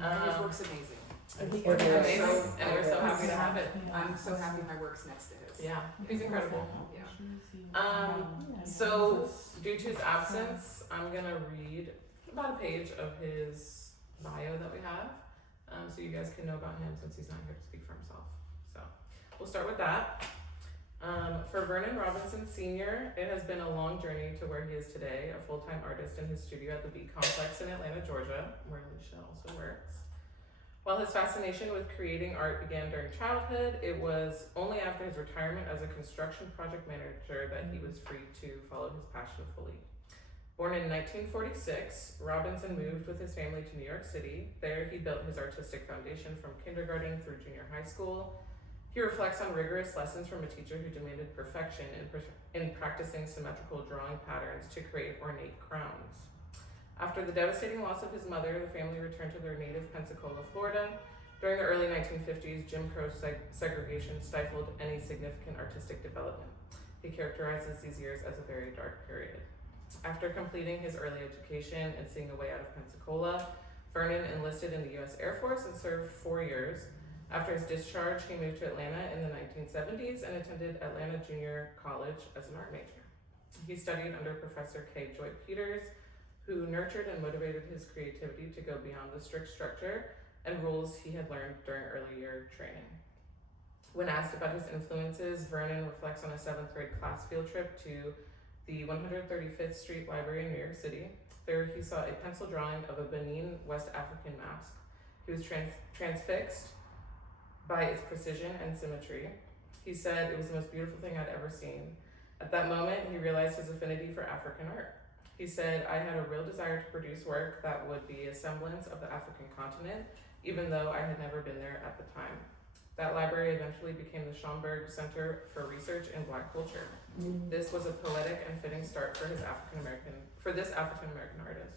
And his work's amazing. Amazing, So- and we're so happy to have it. I'm so happy my work's next to his. Yeah, he's incredible. Yeah. So due to his absence, I'm gonna read about a page of his bio that we have, so you guys can know about him since he's not here to speak for himself. So we'll start with that. For Vernon Robinson Sr, it has been a long journey to where he is today, a full-time artist in his studio at the Beat Complex in Atlanta, Georgia, where Alicia also works. While his fascination with creating art began during childhood, it was only after his retirement as a construction project manager that he was free to follow his passion fully. Born in 1946, Robinson moved with his family to New York City. There, he built his artistic foundation from kindergarten through junior high school. He reflects on rigorous lessons from a teacher who demanded perfection in practicing symmetrical drawing patterns to create ornate crowns. After the devastating loss of his mother, the family returned to their native Pensacola, Florida. During the early 1950s, Jim Crow segregation stifled any significant artistic development. He characterizes these years as a very dark period. After completing his early education and seeing a way out of Pensacola, Vernon enlisted in the U.S. Air Force and served 4 years. After his discharge, he moved to Atlanta in the 1970s and attended Atlanta Junior College as an art major. He studied under Professor K. Joy Peters, who nurtured and motivated his creativity to go beyond the strict structure and rules he had learned during early year training. When asked about his influences, Vernon reflects on a 7th grade class field trip to the 135th Street Library in New York City. There he saw a pencil drawing of a Benin West African mask. He was transfixed by its precision and symmetry. He said it was the most beautiful thing I'd ever seen. At that moment, he realized his affinity for African art. He said, I had a real desire to produce work that would be a semblance of the African continent, even though I had never been there at the time. That library eventually became the Schomburg Center for Research in Black Culture. This was a poetic and fitting start for this African American artist.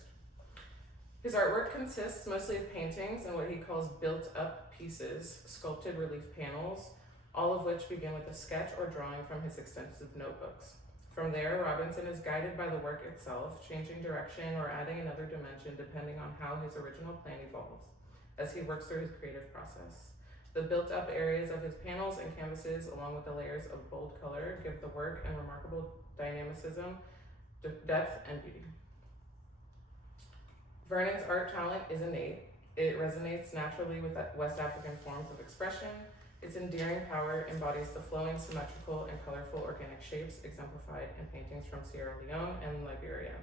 His artwork consists mostly of paintings and what he calls built-up pieces, sculpted relief panels, all of which begin with a sketch or drawing from his extensive notebooks. From there, Robinson is guided by the work itself, changing direction or adding another dimension depending on how his original plan evolves as he works through his creative process. The built-up areas of his panels and canvases, along with the layers of bold color, give the work and remarkable dynamicism, depth, and beauty. Vernon's art talent is innate. It resonates naturally with West African forms of expression. Its endearing power embodies the flowing, symmetrical, and colorful organic shapes exemplified in paintings from Sierra Leone and Liberia.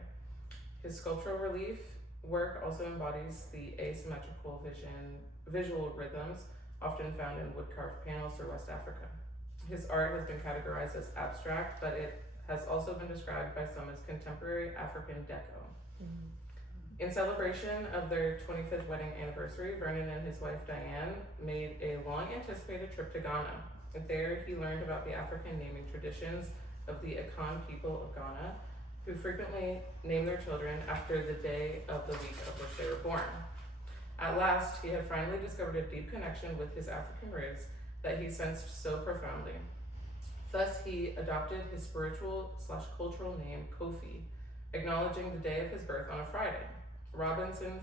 His sculptural relief work also embodies the asymmetrical visual rhythms often found in wood-carved panels through West Africa. His art has been categorized as abstract, but it has also been described by some as contemporary African deco. In celebration of their 25th wedding anniversary, Vernon and his wife Diane made a long-anticipated trip to Ghana. There, he learned about the African naming traditions of the Akan people of Ghana, who frequently name their children after the day of the week of which they were born. At last, he had finally discovered a deep connection with his African roots that he sensed so profoundly. Thus, he adopted his spiritual/cultural name, Kofi, acknowledging the day of his birth on a Friday. Robinson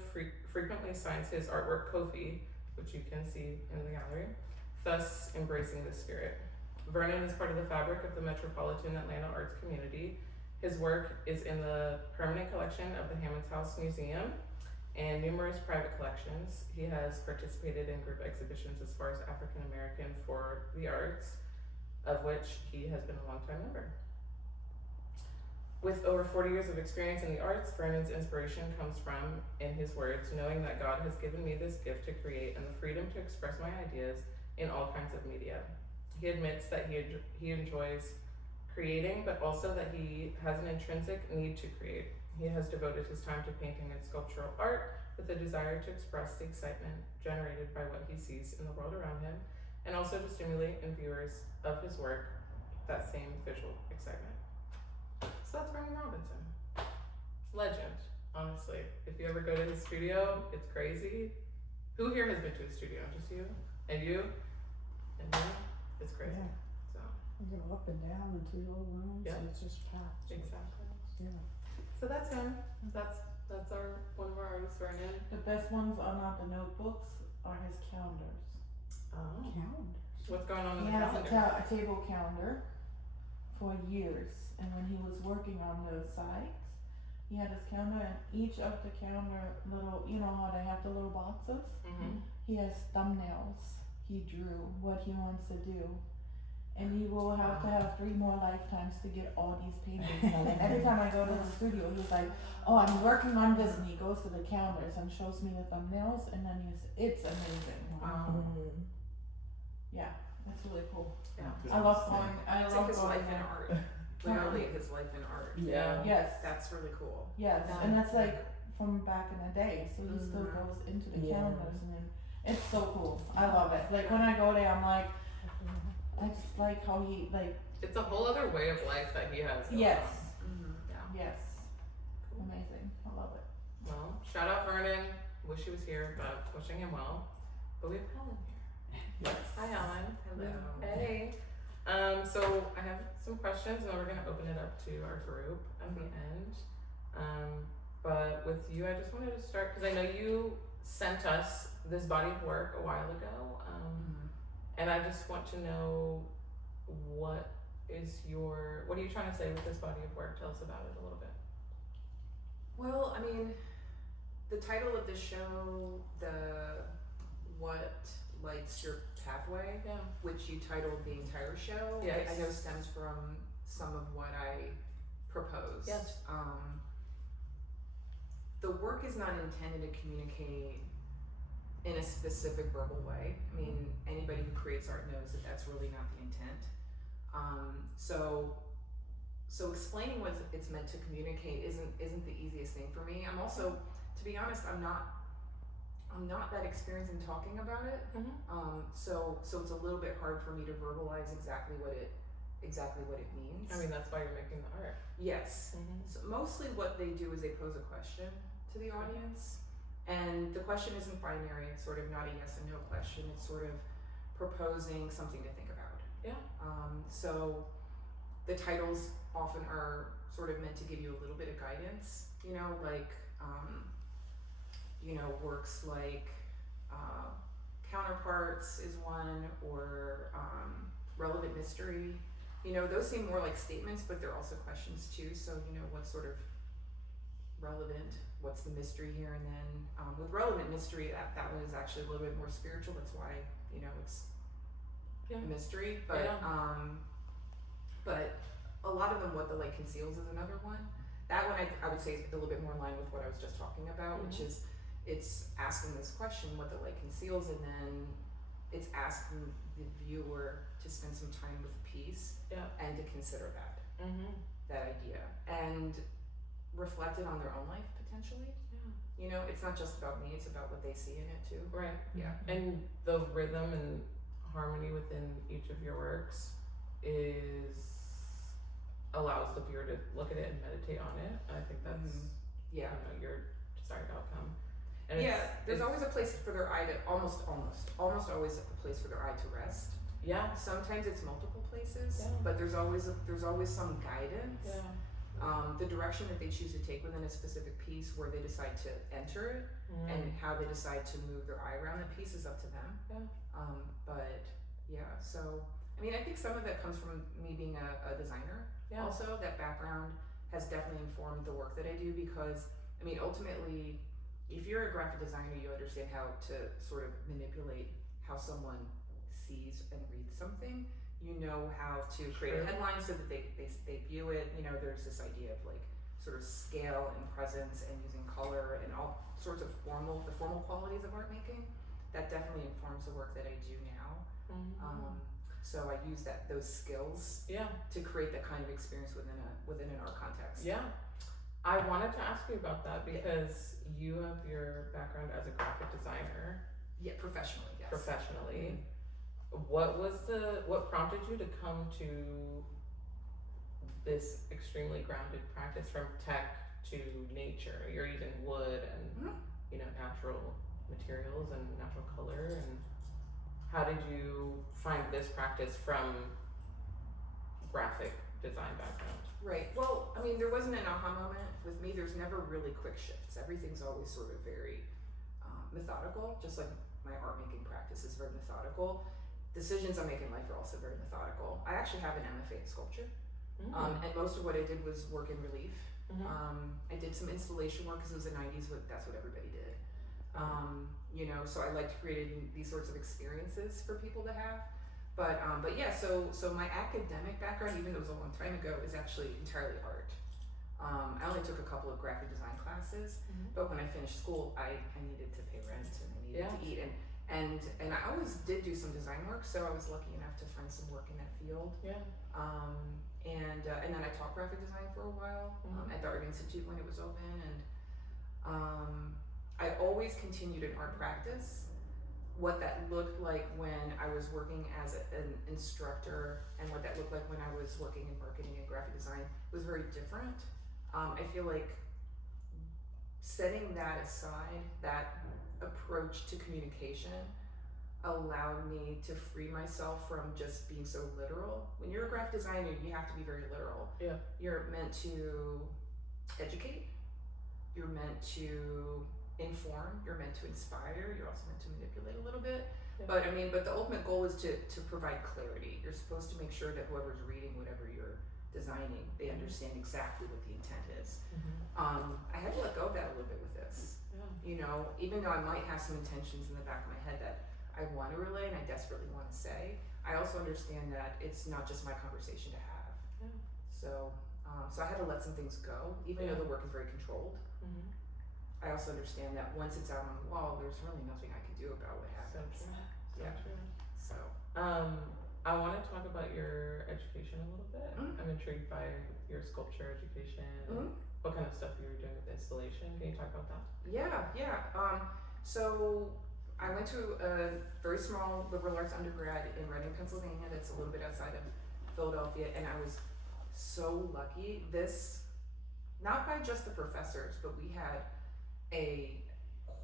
frequently signs his artwork Kofi, which you can see in the gallery, thus embracing the spirit. Vernon is part of the fabric of the metropolitan Atlanta arts community. His work is in the permanent collection of the Hammonds House Museum and numerous private collections. He has participated in group exhibitions as far as African American for the Arts, of which he has been a longtime member. With over 40 years of experience in the arts, Vernon's inspiration comes from, in his words, knowing that God has given me this gift to create and the freedom to express my ideas in all kinds of media. He admits that he enjoys creating, but also that he has an intrinsic need to create. He has devoted his time to painting and sculptural art with a desire to express the excitement generated by what he sees in the world around him, and also to stimulate in viewers of his work that same visual excitement. So that's Vernon Robinson. Legend, honestly. If you ever go to his studio, it's crazy. Who here has been to his studio? Just you? And you? And you? It's crazy. Yeah. So You go up and down into little rooms, Yeah. and it's just packed. exactly. Yeah. So that's him. That's That's one of our artists, Vernon. The best ones are not the notebooks, are his calendars. Oh. Calendar. What's going on in He the has calendar? a table calendar for years, and when he was working on the sites, he had his calendar, and each of the calendar little, you know how they have the little boxes? Mm-hmm. He has thumbnails. He drew what he wants to do. And he will have to have 3 more lifetimes to get all these paintings done. And every time I go to the studio, he's like, "Oh, I'm working on this," and he goes to the calendars and shows me the thumbnails, and then it's amazing. Yeah, it's really cool. Yeah. I love going. I It's love like his going life in there. art. Literally his life in art. Yeah. Yes, That's really cool. yes, Yeah. and that's like from back in the day. So he still goes into the Yeah. calendars, and then it's so cool. I love it. Like when I go there, I'm like, I just like how he like. It's a whole other way of life that he has going Yes, on. Yeah. yes, amazing. I love it. Well, shout out Vernon. Wish he was here, but wishing him well. But we have Helen here. Yes. Hi, Helen. Hello. Hey. So I have some questions, and then we're gonna open it up to our group at the end. But with you, I just wanted to start because I know you sent us this body of work a while ago, and I just want to know what are you trying to say with this body of work? Tell us about it a little bit. Well, I mean, the title of the show, What Lights Your Pathway, Yeah. which you titled the entire show, Yes. I know stems from some of what I proposed. Yes. The work is not intended to communicate in a specific verbal way. I mean, anybody who creates art knows that that's really not the intent. So explaining what it's meant to communicate isn't the easiest thing for me. I'm also, to be honest, I'm not that experienced in talking about it. So it's a little bit hard for me to verbalize exactly what it means. I mean, that's why you're making the art. Yes. So mostly what they do is they pose a question to the audience, and the question isn't binary. It's sort of not a yes and no question. It's sort of proposing something to think about. Yeah. So the titles often are sort of meant to give you a little bit of guidance, like works like Counterparts is one, or Relevant Mystery. Those seem more like statements, but they're also questions too. So what's sort of relevant, what's the mystery here? And then with Relevant Mystery, that one is actually a little bit more spiritual. That's why it's a mystery. But but a lot of them, What the Light Conceals is another one. That one I would say is a little bit more in line with what I was just talking about, which is it's asking this question, what the light conceals, and then it's asking the viewer to spend some time with peace and to consider that idea and reflect it on their own life potentially. It's not just about me, it's about what they see in it too. Right. Yeah. And the rhythm and harmony within each of your works allows the viewer to look at it and meditate on it. I think that's your desired outcome. And there's always a place for their eye to almost always a place for their eye to rest. Yeah. Sometimes it's multiple places, but there's always some guidance. Yeah. The direction that they choose to take within a specific piece, where they decide to enter it, and how they decide to move their eye around the piece is up to them. So I mean, I think some of it comes from me being a designer. Also, that background has definitely informed the work that I do, because I mean, ultimately, if you're a graphic designer, you understand how to sort of manipulate how someone sees and reads something. You know how to create a headline so that they view it. There's this idea of like sort of scale and presence and using color and all sorts of formal qualities of art making. That definitely informs the work that I do now. So I use those skills to create that kind of experience within an art context. Yeah. I wanted to ask you about that because you have your background as a graphic designer. Yeah, professionally, yes. Professionally. What prompted you to come to this extremely grounded practice from tech to nature? You're using wood and natural materials and natural color, and how did you find this practice from graphic design background. Right. Well, I mean, there wasn't an aha moment with me. There's never really quick shifts. Everything's always sort of very methodical, just like my art making practice is very methodical. Decisions I make in life are also very methodical. I actually have an MFA in sculpture, and most of what I did was work in relief. I did some installation work because it was the 90s, but that's what everybody did. You know, so I liked creating these sorts of experiences for people to have. But yeah, so my academic background, even though it was a long time ago, is actually entirely art. I only took a couple of graphic design classes, but when I finished school, I needed to pay rent and I needed to eat, and I always did do some design work, so I was lucky enough to find some work in that field. And then I taught graphic design for a while at the Art Institute when it was open, and I always continued in art practice. What that looked like when I was working as an instructor and what that looked like when I was working in marketing and graphic design was very different. I feel like setting that aside, that approach to communication, allowed me to free myself from just being so literal. When you're a graphic designer, you have to be very literal. You're meant to educate, you're meant to inform, you're meant to inspire, you're also meant to manipulate a little bit. But the ultimate goal is to provide clarity. You're supposed to make sure that whoever's reading whatever you're designing, they understand exactly what the intent is. I had to let go of that a little bit with this. You know, even though I might have some intentions in the back of my head that I want to relay and I desperately want to say, I also understand that it's not just my conversation to have. So I had to let some things go, even though the work is very controlled. I also understand that once it's out on the wall, there's really nothing I can do about what happens. So I want to talk about your education a little bit. I'm intrigued by your sculpture education and what kind of stuff you were doing with installation. Can you talk about that? So I went to a very small liberal arts undergrad in Reading, Pennsylvania. That's a little bit outside of Philadelphia, and I was so lucky. This, not by just the professors, but we had a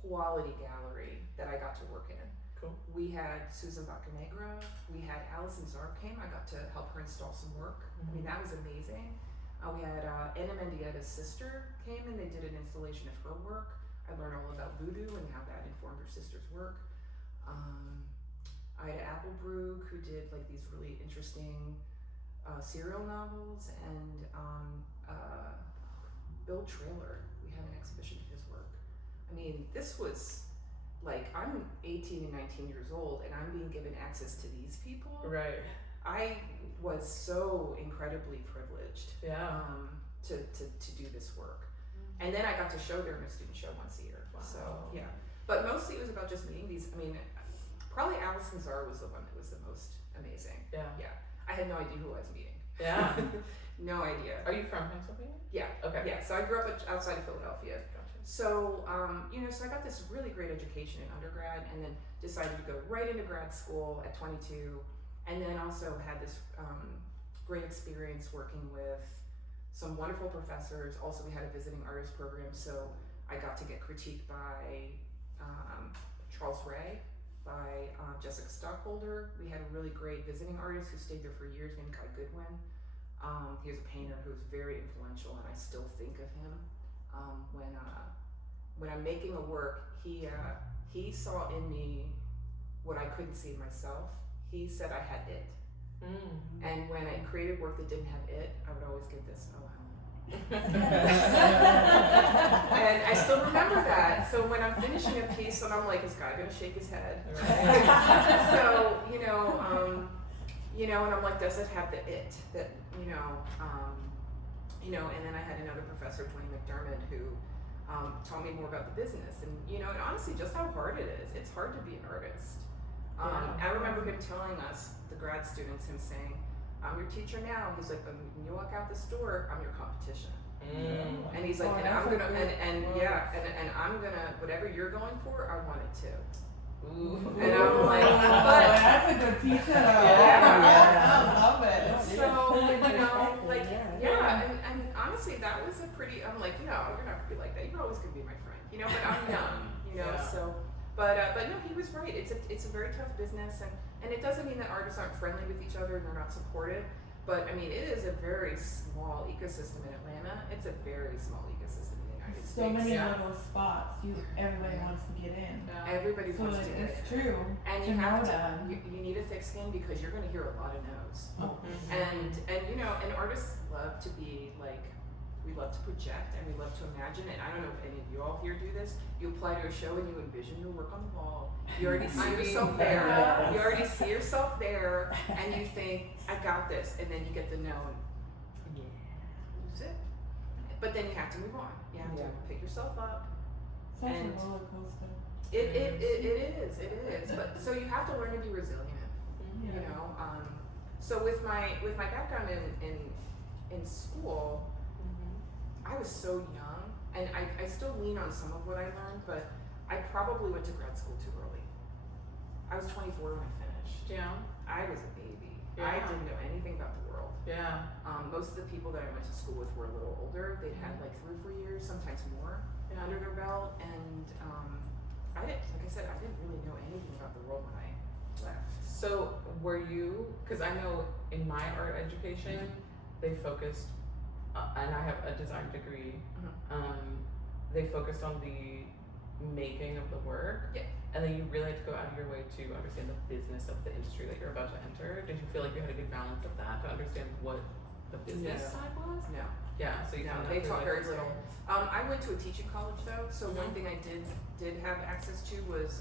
quality gallery that I got to work in. Cool. We had Susan Boccanegra, we had Allison Zarp came. I got to help her install some work. I mean, that was amazing. We had Anna Mendietta's sister came and they did an installation of her work. I learned all about voodoo and how that informed her sister's work. Ida Applebrook, who did like these really interesting serial novels, and Bill Traylor. We had an exhibition of his work. I mean, this was like, I'm 18 and 19 years old and I'm being given access to these people. Right. I was so incredibly privileged to do this work. And then I got to show there in a student show once a year. Wow. So yeah, but mostly it was about just meeting these. I mean, probably Allison Zarr was the one that was the most amazing. Yeah. I had no idea who I was meeting. Yeah. No idea. Are you from Pennsylvania? Yeah. Okay. Yeah. So I grew up outside of Philadelphia. Gotcha. So so I got this really great education in undergrad, and then decided to go right into grad school at 22, and then also had this great experience working with some wonderful professors. Also, we had a visiting artist program, so I got to get critiqued by Charles Ray, by Jessica Stockholder. We had a really great visiting artist who stayed there for years named Kai Goodwin. He was a painter who was very influential, and I still think of him. When I'm making a work, he saw in me what I couldn't see in myself. He said I had it. And when I created work that didn't have it, I would always get this, oh, Helen. And I still remember that. So when I'm finishing a piece and I'm like, is Guy gonna shake his head? Right. So, and I'm like, does it have the it? That, and then I had another professor, Dwayne McDermott, who taught me more about the business. And, and honestly, just how hard it is. It's hard to be an artist. I remember him telling us, the grad students, him saying, I'm your teacher now. He's like, but when you walk out this door, I'm your competition. And he's like, and I'm gonna, and I'm gonna, whatever you're going for, I want it too. And I'm like, but that's a good teacher. I love it. So, and honestly, that was a pretty, I'm like, you're not gonna be like that. You're always gonna be my friend, but I'm young, so. But no, he was right. It's a very tough business, and it doesn't mean that artists aren't friendly with each other and they're not supportive. But I mean, it is a very small ecosystem in Atlanta. It's a very small ecosystem in the United So States. many little spots. Everybody wants to get in. Everybody So wants to get it's in. true. And to you have know to. that. You need a thick skin because you're going to hear a lot of no's. Oh. And you know, and artists love to be like, we love to project and we love to imagine. And I don't know if any of you all here do this. You apply to a show and you envision your work on the wall. You already see yourself there. You already see yourself there, and you think, I got this. And then you get the no, and lose it. But then you have to move on. You have to pick yourself up. Such And a roller coaster. It is. But so you have to learn to be resilient. Yeah. You know. So with my background in school, I was so young, and I still lean on some of what I learned, but I probably went to grad school too early. I was 24 when I finished. Yeah. I was a baby. Yeah. I didn't know anything about the world. Yeah. Most of the people that I went to school with were a little older. They'd had like 3 or 4 years, sometimes more, under their belt, and I didn't, like I said, I didn't really know anything about the world when I left. So were you, because I know in my art education, they focused, and I have a design degree, they focused on the making of the work. Yeah. And then you really had to go out of your way to understand the business of the industry that you're about to enter. Did you feel like you had a good balance of that to understand what the business side was? No. Yeah, so you No, found they that through, taught like, very the little. sales. I went to a teaching college though, so one thing I did have access to was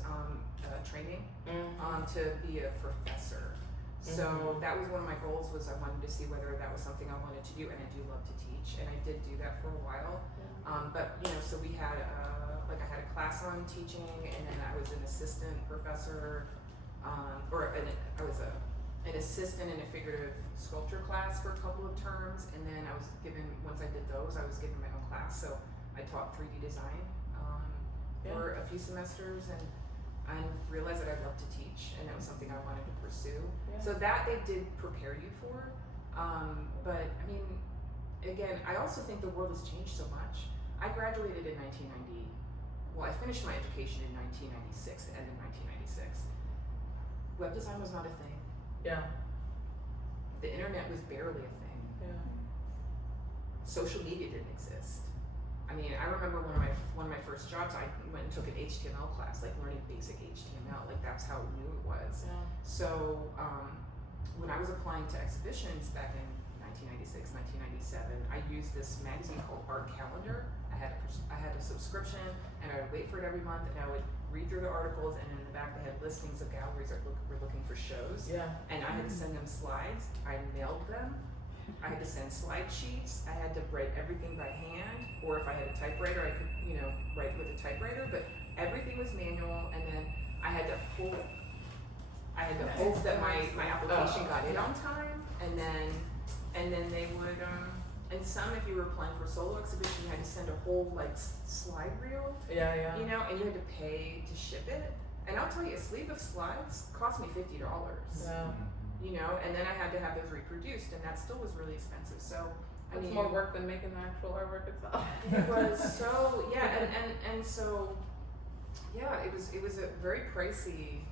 training to be a professor. So that was one of my goals, was I wanted to see whether that was something I wanted to do, and I do love to teach, and I did do that for a while. But you know, so we had I had a class on teaching, and then I was an assistant professor, I was an assistant in a figurative sculpture class for a couple of terms, and then I was given, once I did those, I was given my own class. So I taught 3D design for a few semesters, and I realized that I loved to teach, and that was something I wanted to pursue. So that they did prepare you for, but I mean, again, I also think the world has changed so much. I graduated in 1990. Well, I finished my education in 1996, the end of 1996. Web design was not a thing. Yeah. The internet was barely a thing. Yeah. Social media didn't exist. I mean, I remember one of my first jobs, I went and took an HTML class, like learning basic HTML, like that's how new it was. Yeah. So when I was applying to exhibitions back in 1996, 1997, I used this magazine called Art Calendar. I had a subscription, and I would wait for it every month, and I would read through the articles, and in the back they had listings of galleries that were looking for shows. Yeah. And I had to send them slides. I mailed them. I had to send slide sheets. I had to write everything by hand, or if I had a typewriter, I could, you know, write with a typewriter. But everything was manual, and then I had to hope that my application got in on time, and then they would and some, if you were applying for a solo exhibition, you had to send a whole like slide reel. Yeah, yeah. You know, and you had to pay to ship it. And I'll tell you, a sleeve of slides cost me $50. Yeah. You know, and then I had to have those reproduced, and that still was really expensive. So I It's mean, more work than making the actual artwork itself. it was so and so yeah, it was a very pricey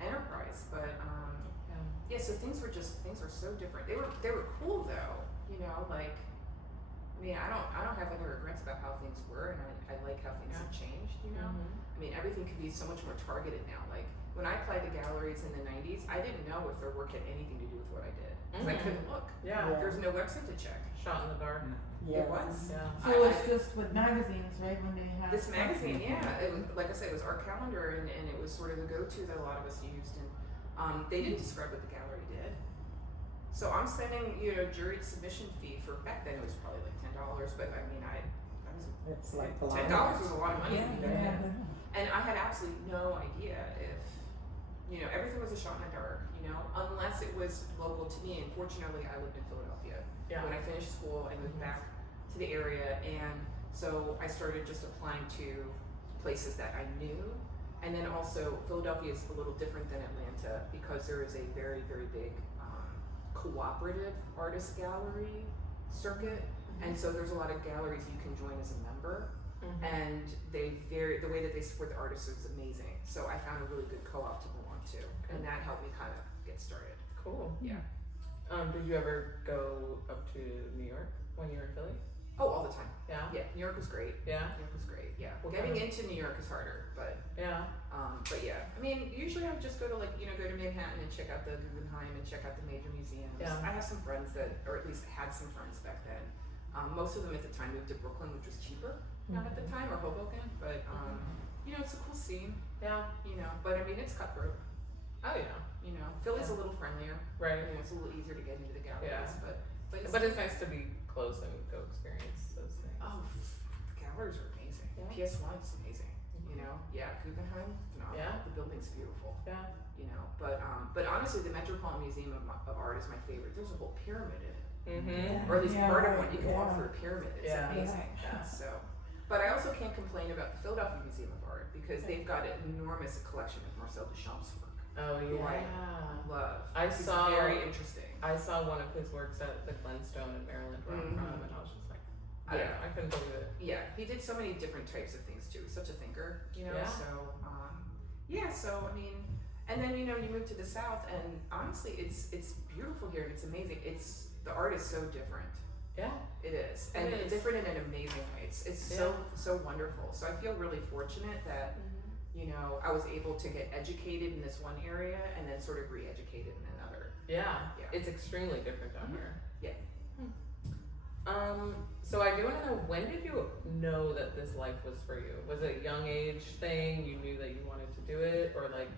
enterprise, but yeah. So things were so different. They were cool though. You know, like, I mean, I don't have any regrets about how things were, and I like how things have changed, you know? I mean, everything could be so much more targeted now. Like, when I applied to galleries in the 90s, I didn't know if their work had anything to do with what I did. Because I couldn't look. Yeah. There's no website to check. Shot in the dark. It was. Yeah. So it's just with magazines, right? When they have This magazine, yeah. It was, like I said, it was Art Calendar, and it was sort of the go-to that a lot of us used. And they didn't describe what the gallery did. So I'm sending, you know, juried submission fee for, back then it was probably like $10, but I mean, It's like a $10 lot. was a lot of money to me back Yeah. then. And I had absolutely no idea if, you know, everything was a shot in the dark, you know, unless it was local to me. And fortunately, I lived in Philadelphia. Yeah. When I finished school, I moved back to the area, and so I started just applying to places that I knew. And then also, Philadelphia is a little different than Atlanta because there is a very, very big cooperative artist gallery circuit. And so there's a lot of galleries you can join as a member. And the way that they support the artists is amazing. So I found a really good co-op to belong to, and that helped me kind of get started. Cool. Yeah. Did you ever go up to New York when you were in Philly? Oh, all the time. Yeah. Yeah, New York was great. Yeah. New York was great. Yeah. What Getting kind into New York is harder, but Yeah. yeah. I mean, usually I would just go to go to Manhattan and check out the Guggenheim and check out the major museums. Yeah. I have some friends that, or at least had some friends back then. Most of them at the time moved to Brooklyn, which was cheaper, not at the time, or Hoboken, but it's a cool scene. Yeah. But I mean, it's cutthroat. Oh yeah. Philly's Yeah. a little friendlier. Right. It's a little easier to get into the galleries, Yeah. but But it's nice to be close and go experience those things. oh, the galleries are amazing. Yeah. PS1's amazing. Yeah, Guggenheim, phenomenal. Yeah. The building's beautiful. Yeah. But honestly, the Metropolitan Museum of Art is my favorite. There's a whole pyramid in it, Mm-hmm. or at least Yeah, part of right, one. You can walk yeah. through a pyramid. It's Yeah. amazing. Yeah. So, but I also can't complain about the Philadelphia Museum of Art because they've got an enormous collection of Marcel Duchamp's work. Oh Who I yeah. love. I He's saw- very interesting. I saw one of his works at the Glenstone in Maryland where I'm from, and I was just like, I don't know, I couldn't believe it. Yeah, he did so many different types of things too. He's such a thinker, Yeah. So I mean, and then you move to the South, and honestly, it's beautiful here. It's amazing. The art is so different. Yeah. It is, It and is. different in an amazing way. It's so wonderful. So I feel really fortunate that I was able to get educated in this one area and then sort of re-educated in another. Yeah. Yeah. It's extremely different down here. Yeah. So I do want to know, when did you know that this life was for you? Was it a young age thing? You knew that you wanted to do it, or like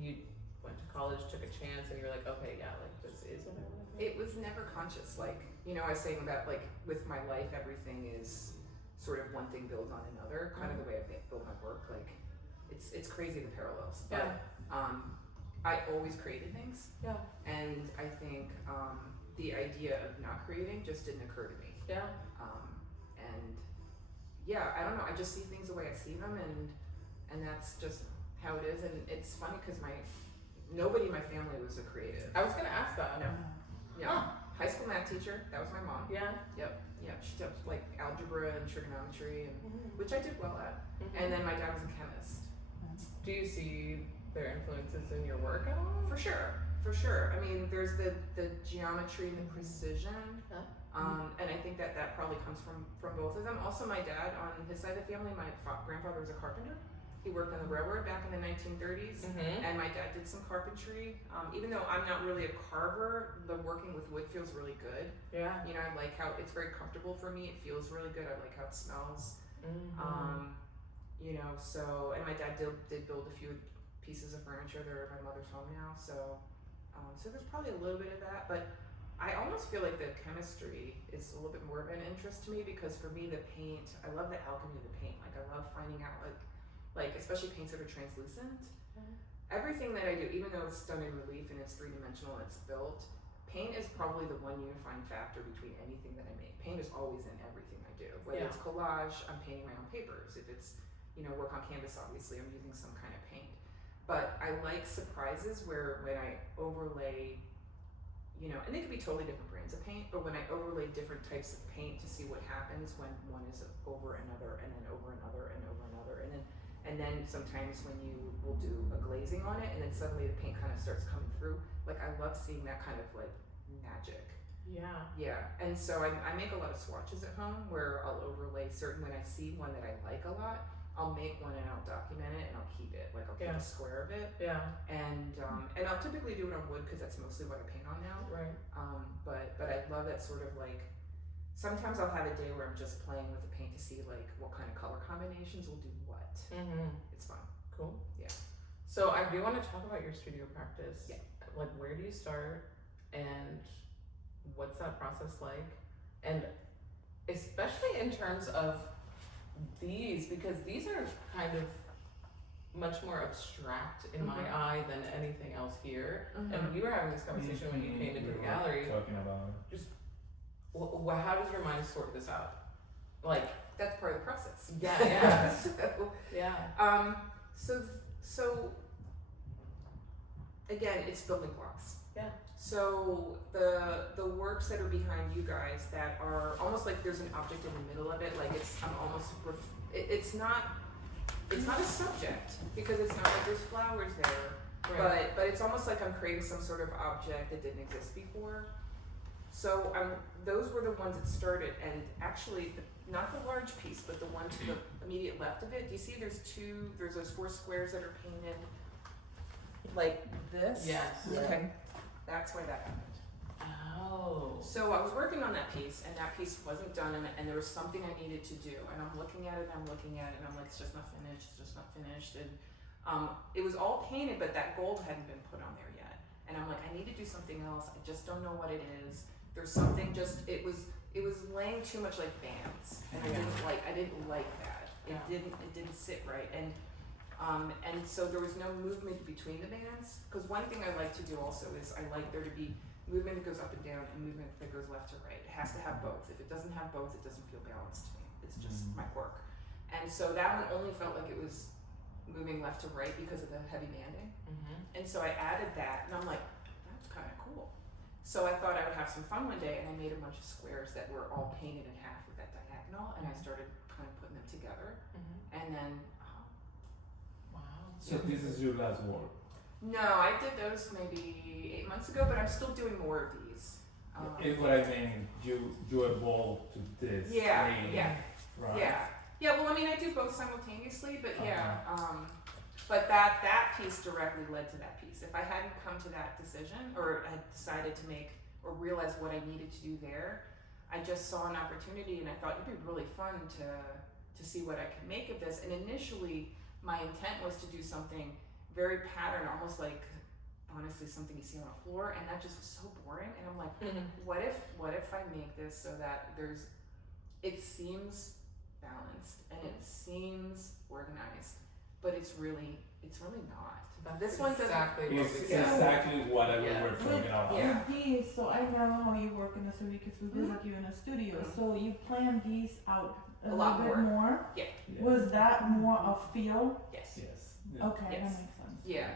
you went to college, took a chance, and you were like, okay, yeah, like this is what I want to do? It was never conscious. I was saying about with my life, everything is sort of one thing builds on another. Kind of the way I build my work. It's crazy the parallels. But I always created things. Yeah. And I think the idea of not creating just didn't occur to me. Yeah. I don't know. I just see things the way I see them, and that's just how it is. And it's funny because nobody in my family was a creative. I was gonna ask that. No. Yeah. Huh. High school math teacher. That was my mom. Yeah. Yep. Yeah. She taught algebra and trigonometry, which I did well at. Mhm. And then my dad was a chemist. Do you see their influences in your work at all? For sure. I mean, there's the geometry and the precision. Yeah. And I think that probably comes from both of them. Also, my dad, on his side of the family, my grandfather was a carpenter. He worked on the railroad back in the 1930s, and my dad did some carpentry. Even though I'm not really a carver, the working with wood feels really good. Yeah. I like how it's very comfortable for me. It feels really good. I like how it smells. And my dad did build a few pieces of furniture. They're at my mother's home now, so there's probably a little bit of that, but I almost feel like the chemistry is a little bit more of an interest to me because for me the paint, I love the alchemy of the paint. I love finding out especially paints that are translucent. Everything that I do, even though it's done in relief and it's three-dimensional and it's built, paint is probably the one unifying factor between anything that I make. Paint is always in everything I do. Whether it's collage, I'm painting my own papers. If it's work on canvas, obviously I'm using some kind of paint. But I like surprises where when I overlay, and they could be totally different brands of paint, but when I overlay different types of paint to see what happens when one is over another and then over another and over another, and then sometimes when you will do a glazing on it and then suddenly the paint kind of starts coming through. I love seeing that kind of magic. Yeah. Yeah, and so I make a lot of swatches at home where I'll overlay when I see one that I like a lot, I'll make one and I'll document it and I'll keep it. I'll keep a square of it. Yeah. And I'll typically do it on wood because that's mostly what I paint on now. Right. But I love that sort of sometimes I'll have a day where I'm just playing with the paint to see what kind of color combinations will do what. It's fun. Cool. Yeah. So I do want to talk about your studio practice. Yeah. Where do you start and what's that process like? And especially in terms of these, because these are kind of much more abstract in my eye than anything else here. And we were having this conversation when you came into the gallery. Talking about How does your mind sort this out? That's part of the process. Yeah. So, Yeah. So again, it's building blocks. Yeah. So the works that are behind you guys that are almost like there's an object in the middle of it, it's not a subject because it's not like there's flowers there. but it's almost like I'm creating some sort of object that didn't exist before. So those were the ones that started, and actually, not the large piece, but the one to the immediate left of it. Do you see there's those 4 squares that are painted like this? Yes. Okay, that's why that happened. Oh. So I was working on that piece, and that piece wasn't done, and there was something I needed to do. And I'm looking at it, and I'm like, it's just not finished, And it was all painted, but that gold hadn't been put on there yet. And I'm like, I need to do something else. I just don't know what it is. There's something it was laying too much like bands, and I didn't like that. It didn't sit right, and so there was no movement between the bands. Because one thing I like to do also is I like there to be movement that goes up and down and movement that goes left to right. It has to have both. If it doesn't have both, it doesn't feel balanced to me. It's just my quirk. And so that one only felt like it was moving left to right because of the heavy banding. And so I added that, and I'm like, that's kind of cool. So I thought I would have some fun one day, and I made a bunch of squares that were all painted in half with that diagonal, and I started kind of putting them together. And then, Wow. So this is your last work. no, I did those maybe 8 months ago, but I'm still doing more of these. Is what I mean. You evolved to this. Yeah, lane, yeah. Right. Yeah, well, I mean, I do both simultaneously, but but that piece directly led to that piece. If I hadn't come to that decision, or had decided to make, or realized what I needed to do there, I just saw an opportunity, and I thought it'd be really fun to see what I could make of this. And initially, my intent was to do something very patterned, almost like, honestly, something you see on a floor, and that just was so boring. And I'm like, what if I make this so that it seems balanced and it seems organized, but it's really not. That's This one doesn't. exactly It's what we Yeah. exactly what we Yeah. were talking about. Yeah. With these, so I know how you work in the studio because we visit you in the studio. So you plan these out a lot little bit more. Yeah. Was that more a feel? Yes. Yes. Okay, Yes. that makes sense. Yeah.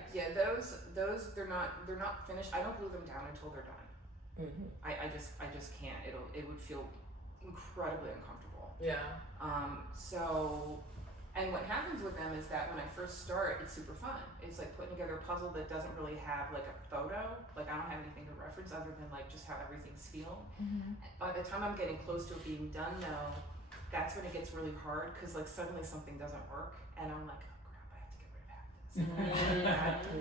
Those they're not finished. I don't glue them down until they're done. I just can't. It would feel incredibly uncomfortable. Yeah. So, and what happens with them is that when I first start, it's super fun. It's like putting together a puzzle that doesn't really have like a photo. Like I don't have anything to reference other than like just how everything's feel. By the time I'm getting close to it being done though, that's when it gets really hard because like suddenly something doesn't work and I'm like, oh crap, I have to get rid of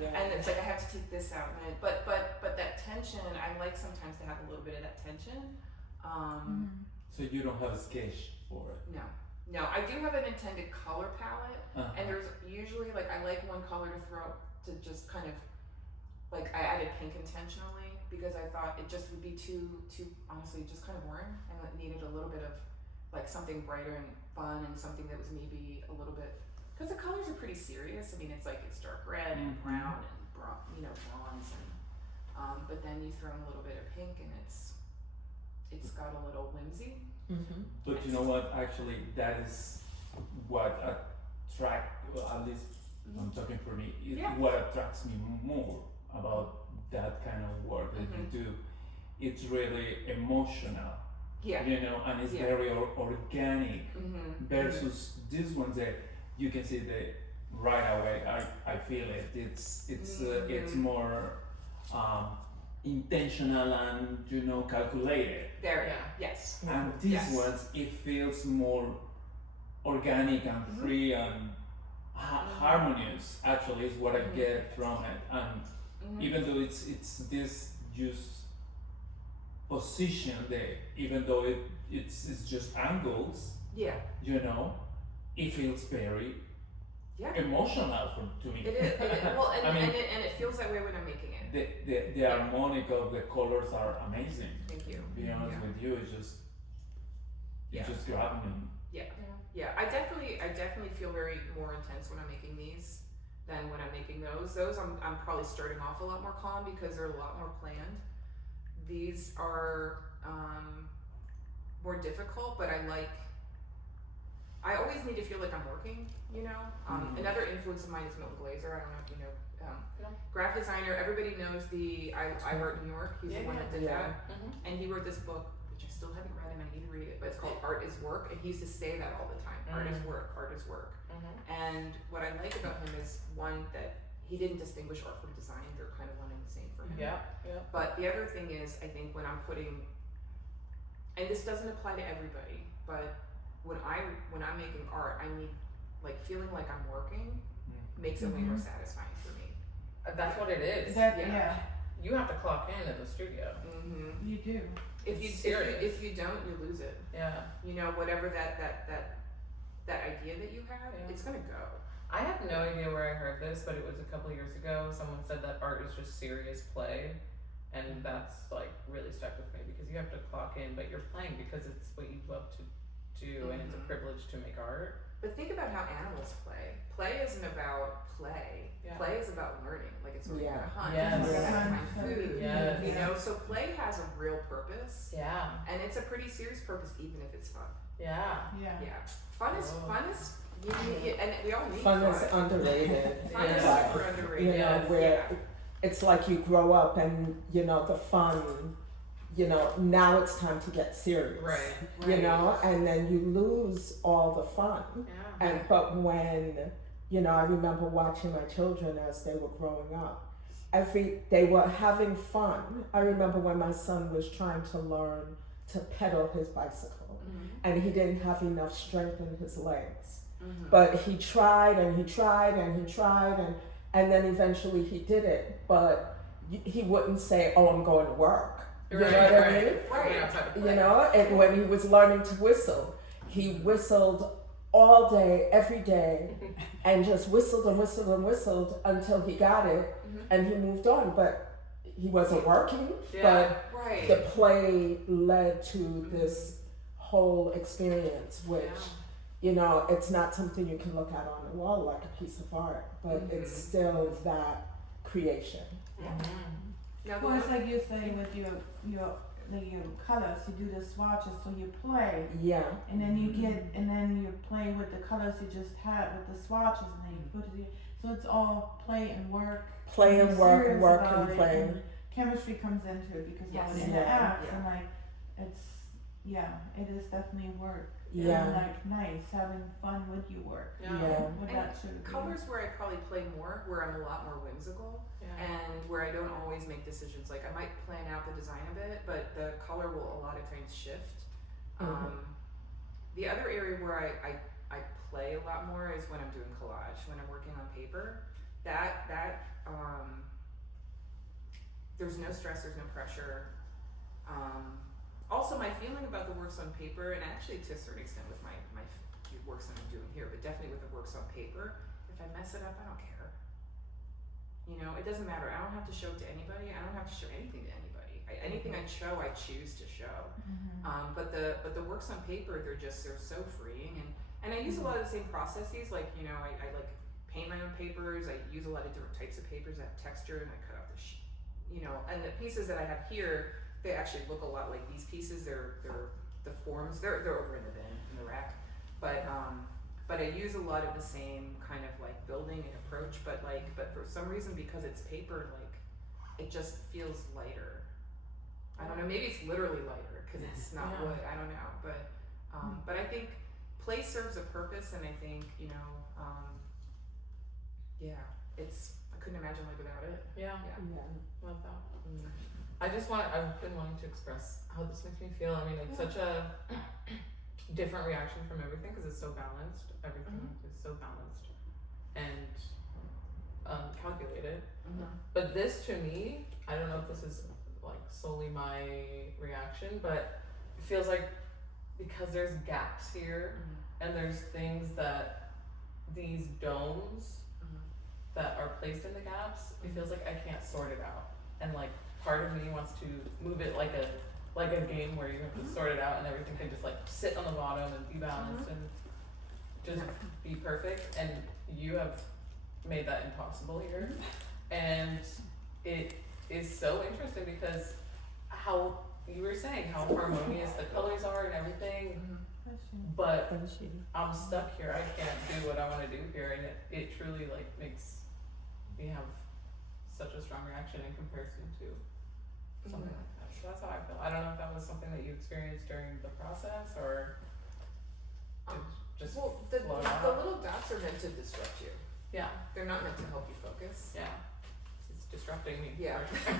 this. And it's like I have to take this out. And but that tension, I like sometimes to have a little bit of that tension. So you don't have a sketch for it. No, I do have an intended color palette, and there's usually like I like one color to throw to just kind of like I added pink intentionally because I thought it just would be too honestly just kind of boring, and it needed a little bit of like something brighter and fun and something that was maybe a little bit because the colors are pretty serious. I mean, it's dark red and brown and bronze and but then you throw in a little bit of pink and it's got a little whimsy. But you know what? Actually, that is what at least I'm talking for me. What attracts me more about that kind of work that you do. It's really emotional. Yeah. And it's very organic versus these ones that you can see that right away. I feel it. It's more intentional and calculated. Yes. And these ones, it feels more organic and free and harmonious. Actually, is what I get from it. And even though it's this just position that even though it's just angles, it feels very emotional to me. It is. Well, and it feels that way when I'm making it. The harmonic of the colors are amazing. Thank you. To be honest with you, it just grabbed me. Yeah. I definitely feel very more intense when I'm making these than when I'm making those. Those I'm probably starting off a lot more calm because they're a lot more planned. These are more difficult, but I always need to feel like I'm working, Another influence of mine is Milton Glaser. I don't know if you know. Graphic designer, everybody knows I Art New York. He's the one that did that. And he wrote this book, which I still haven't read and I need to read it, but it's called Art is Work. And he used to say that all the time. Art is work, art is work. And what I like about him is one, that he didn't distinguish art from design. They're kind of one and the same for him. Yeah. But the other thing is, I think when I'm putting, and this doesn't apply to everybody, but when I'm making art, I need like feeling like I'm working makes it way more satisfying for me. That's what it is. Yeah. You have to clock in the studio. Mm-hmm. You do. If you don't, you lose it. Yeah. You know, whatever that idea that you have, it's gonna go. I have no idea where I heard this, but it was a couple years ago. Someone said that art is just serious play, and that's like really stuck with me because you have to clock in, but you're playing because it's what you love to do, and it's a privilege to make art. But think about how animals play. Play isn't about play. Yeah. Play is about learning. Like it's where you're gonna hunt. Yes. It's where you're gonna find food. Yes. You know, so play has a real purpose. Yeah. And it's a pretty serious purpose, even if it's fun. Yeah. Yeah. Yeah. Fun is and we all need Fun fun. is underrated. Fun is but, super underrated. you know, Yes. where it's like you grow up and, you know, the fun, you know, now it's time to get serious. Right. You know, and then you lose all the fun. Yeah. But when, you know, I remember watching my children as they were growing up. They were having fun. I remember when my son was trying to learn to pedal his bicycle, and he didn't have enough strength in his legs. But he tried and he tried and he tried, and then eventually he did it. But he wouldn't say, "Oh, I'm going to work." You know what I mean? Right. You know, and when he was learning to whistle, he whistled all day, every day, and just whistled and whistled and whistled until he got it, and he moved on. But he wasn't working, but Right. the play led to this whole experience, which, you know, it's not something you can look at on the wall like a piece of art, but it's still that creation. Now, Well, it's like you say with your colors, you do the swatches, so you play, Yeah. and then you play with the colors you just had with the swatches, and then you put it. So it's all play and work. Play and Be work, serious work about and it, play. and chemistry comes into it because Yes. how it Yeah. interacts, and like it is definitely work. Yeah. And like nice, having fun with your work. Yeah. What that should be. colors where I probably play more, where I'm a lot more whimsical, and where I don't always make decisions. Like I might plan out the design a bit, but the color will a lot of times shift. The other area where I play a lot more is when I'm doing collage, when I'm working on paper. There's no stress, there's no pressure. Also, my feeling about the works on paper, and actually to a certain extent with my works that I'm doing here, but definitely with the works on paper, if I mess it up, I don't care. You know, it doesn't matter. I don't have to show it to anybody. I don't have to show anything to anybody. Anything I show, I choose to show. But the works on paper, they're so freeing, and I use a lot of the same processes. Like, you know, I like paint my own papers. I use a lot of different types of papers that have texture, and I cut out you know, and the pieces that I have here, they actually look a lot like these pieces. They're the forms. They're over in the bin in the rack, but I use a lot of the same kind of like building and approach. But for some reason, because it's paper, like it just feels lighter. I don't know. Maybe it's literally lighter because it's not wood. I don't know, but I think play serves a purpose, and I think, you know, I couldn't imagine life without it. Yeah. Yeah. Love that. I've been wanting to express how this makes me feel. I mean, it's such a different reaction from everything because it's so balanced. Everything is so balanced and calculated. But this, to me, I don't know if this is like solely my reaction, but it feels like because there's gaps here and there's things that these domes that are placed in the gaps, it feels like I can't sort it out. And like part of me wants to move it like a game where you have to sort it out and everything can just like sit on the bottom and be balanced and just be perfect. And you have made that impossible here. And it is so interesting because how you were saying how harmonious the colors are and everything, but I'm stuck here. I can't do what I want to do here, and it truly like makes me have such a strong reaction in comparison to something like that. So that's how I feel. I don't know if that was something that you experienced during the process or it just Well, the flowed the out. little dots are meant to disrupt you. Yeah. They're not meant to help you focus. Yeah. It's disrupting me. Yeah. for sure.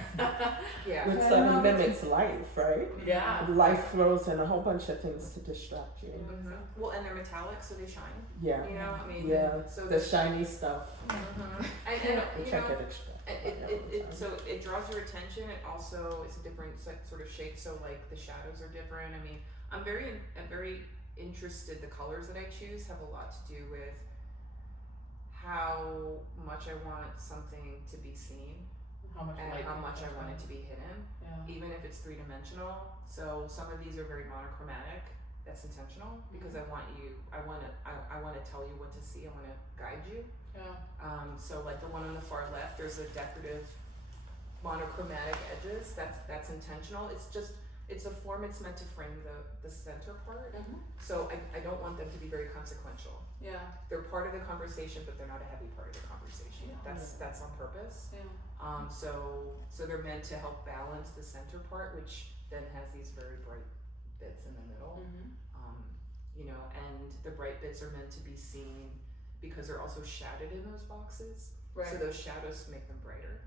Yeah. Which I sort know of that mimics life, right? Yeah. Life throws in a whole bunch of things to distract you. Mhm. Well, and they're metallic, so they shine. Yeah. You know, I mean, Yeah. so The shiny stuff, Mhm. and which you I know, could extract. so it draws your attention. It also it's a different sort of shape. So like the shadows are different. I mean, I'm very interested. The colors that I choose have a lot to do with how much I want something to be seen How much and light how you much I put want on. it to be hidden, Yeah. even if it's 3-dimensional. So some of these are very monochromatic. That's intentional because I want to tell you what to see. I want to guide you. Yeah. So like the one on the far left, there's a decorative monochromatic edges. That's intentional. It's a form. It's meant to frame the center part. Mhm. So I don't want them to be very consequential. Yeah. They're part of the conversation, but they're not a heavy part of the conversation. Yeah. That's on purpose. Yeah. So they're meant to help balance the center part, which then has these very bright bits in the middle. Mhm. You know, and the bright bits are meant to be seen because they're also shadowed in those boxes. Right. So those shadows make them brighter.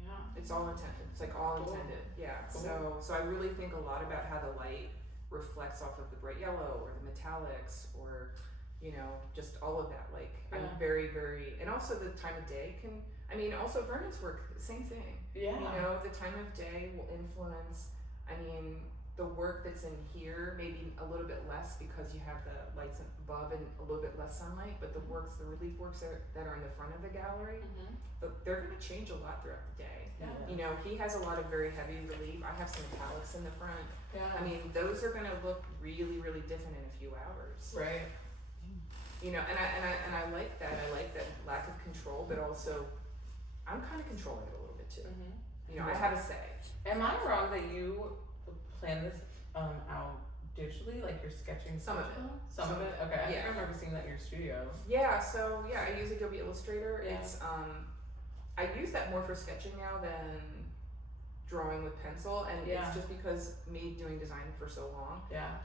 Yeah. It's all intended. It's like all Cool. intended. Yeah. Cool. So I really think a lot about how the light reflects off of the bright yellow or the metallics or, you know, just all of that. Like Yeah. I'm very, and also the time of day can. I mean, also Vernon's work, same thing. Yeah. You know, the time of day will influence. I mean, the work that's in here maybe a little bit less because you have the lights above and a little bit less sunlight. But the relief works that are in the front of the gallery, Mhm. they're going to change a lot throughout the day. Yeah. You know, he has a lot of very heavy relief. I have some metallics in the front. Yeah. I mean, those are going to look really different in a few hours. Right. You know, and I like that. I like that lack of control, but also I'm kind of controlling it a little bit too. Mhm. You know, I have a say. Am I wrong that you plan this out digitally, like you're sketching Some of it. Some of it? Okay. I Yeah. think I remember seeing that in your studio. Yeah, so I use Adobe Illustrator. Yeah. It's I use that more for sketching now than drawing with pencil, and Yeah. it's just because me doing design for so long, Yeah.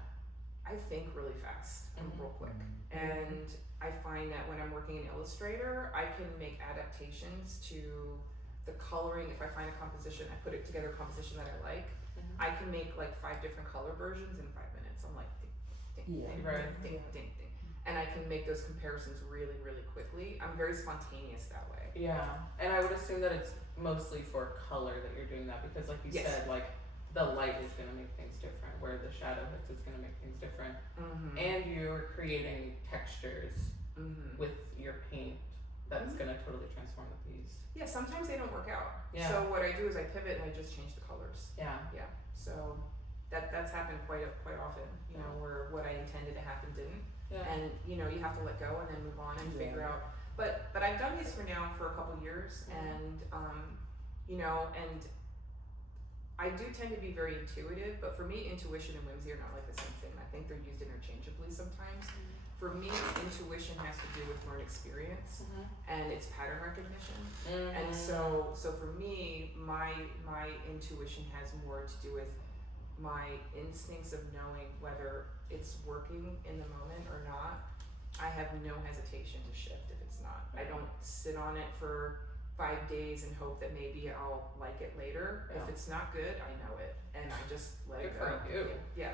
I think really fast and Mhm. real quick. And I find that when I'm working in Illustrator, I can make adaptations to the coloring. If I find a composition, I put it together a composition that I like. Mhm. I can make like 5 different color versions in 5 minutes. I'm like ding, ding, Yeah. ding, Right. ding, ding, ding, ding. And I can make those comparisons really quickly. I'm very spontaneous that way. Yeah. And I would assume that it's mostly for color that you're doing that because, like you Yes. said, like the light is going to make things different, where the shadow hits is going to make things different. Mm-hmm. And you're creating textures Mm-hmm. with your paint that's going to totally transform the piece. Yeah, sometimes they don't work out. Yeah. So what I do is I pivot and I just change the colors. Yeah. Yeah. So that's happened quite often. You know, where what I intended to happen didn't. Yeah. And you know, you have to let go and then move on and Yeah. figure out. But I've done these for a couple years, and you know, and I do tend to be very intuitive. But for me, intuition and whimsy are not like the same thing. I think they're used interchangeably sometimes. For me, intuition has to do with learned experience and it's pattern recognition. And so for me, my intuition has more to do with my instincts of knowing whether it's working in the moment or not. I have no hesitation to shift if it's not. I don't sit on it for 5 days and hope that maybe I'll like it later. Yeah. If it's not good, I know it and I just let it Good go. for you. Yeah.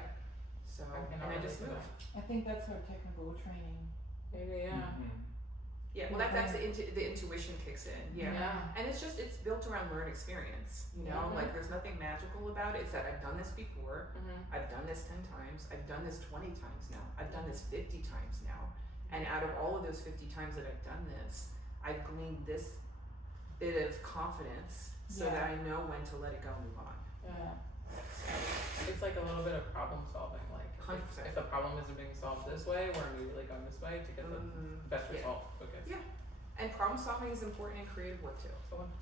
So I and I just move. I think that's where technical training. Maybe, yeah. Mhm. Yeah, well that's the intuition kicks in. Yeah. And it's built around learned experience, you know, Mhm. like there's nothing magical about it. It's that I've done this before, Mm-hmm. I've done this 10 times, I've done this 20 times now, I've done this 50 times now. And out of all of those 50 times that I've done this, I've gleaned this bit of confidence so Yeah. that I know when to let it go and move on. Yeah. It's like a little bit of problem solving. Like, 100%. if the problem isn't being solved this way, we're immediately going this way to get the best Yeah. result. Okay. Yeah. And problem solving is important in creative work too.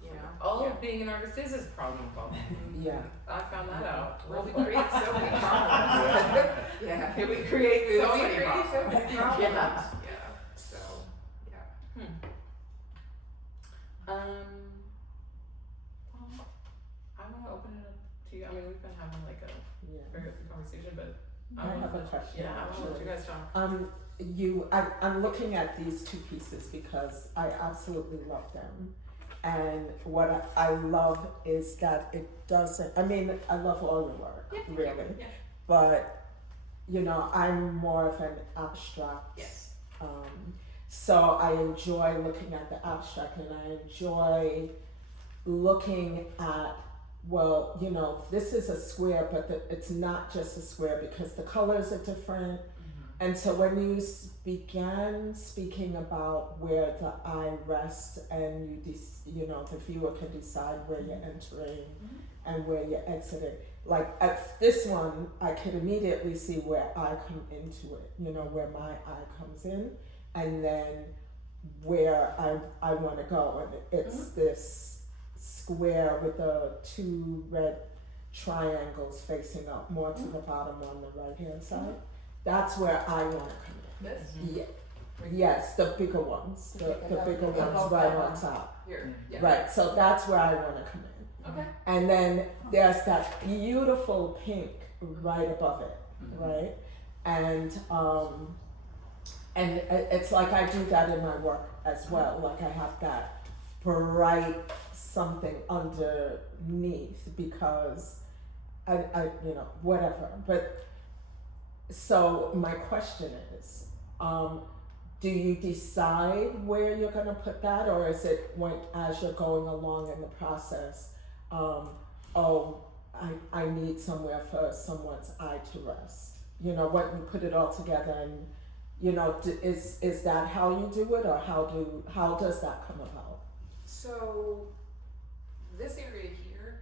You know? All Yeah. of being an artist is problem solving. Yeah. I found that out. Well, we real quick. create so many problems. Yeah. We create so we many create problems. so many problems. Yeah. Yeah. So, yeah. Well, I want to open it up to you. I mean, we've been having like a Yeah. very open conversation, but I have a question. yeah, I want to let you guys talk. I'm looking at these two pieces because I absolutely love them. And what I love is that it doesn't, I mean, I love all your work, really. Yeah. But, you know, I'm more of an abstract. Yes. So I enjoy looking at the abstract, and I enjoy looking at, well, you know, this is a square, but it's not just a square because the colors are different. And so when you began speaking about where the eye rests and you know, the viewer can decide where you're entering and where you're exiting. Like at this one, I could immediately see where I come into it, you know, where my eye comes in, and then where I want to go. And it's this square with the two red triangles facing up, more to the bottom on the right-hand side. That's where I want to come in. This? Yeah. Yes, the bigger ones, the bigger ones right on top. Here. Yeah. Right, so that's where I want to come in. Okay. And then there's that beautiful pink right above it, right? And it's like I do that in my work as well. Like I have that bright something underneath because I you know, whatever. But so my question is, do you decide where you're gonna put that, or is it as you're going along in the process, I need somewhere for someone's eye to rest? You know, when you put it all together, and you know, is that how you do it, or how does that come about? So this area here,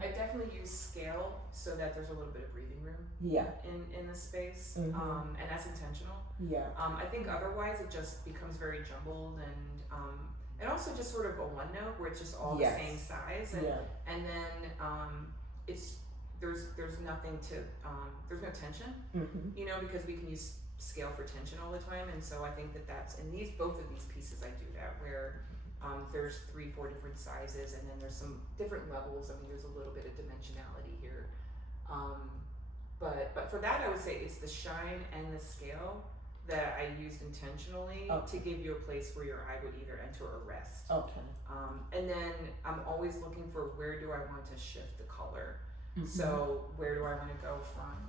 I definitely use scale so that there's a little bit of breathing room Yeah. in the space, Mhm. and that's intentional. Yeah. I think otherwise it just becomes very jumbled and also just sort of a one note where it's just all Yes. the same size, and Yeah. and then it's there's nothing to there's no tension, you know, because we can use scale for tension all the time, and so I think that's in both of these pieces I do that where there's 3-4 different sizes, and then there's some different levels. I mean, there's a little bit of dimensionality here, but for that I would say it's the shine and the scale that I used intentionally to give you a place where your eye would either enter or rest. Okay. And then I'm always looking for where do I want to shift the color. So where do I want to go from,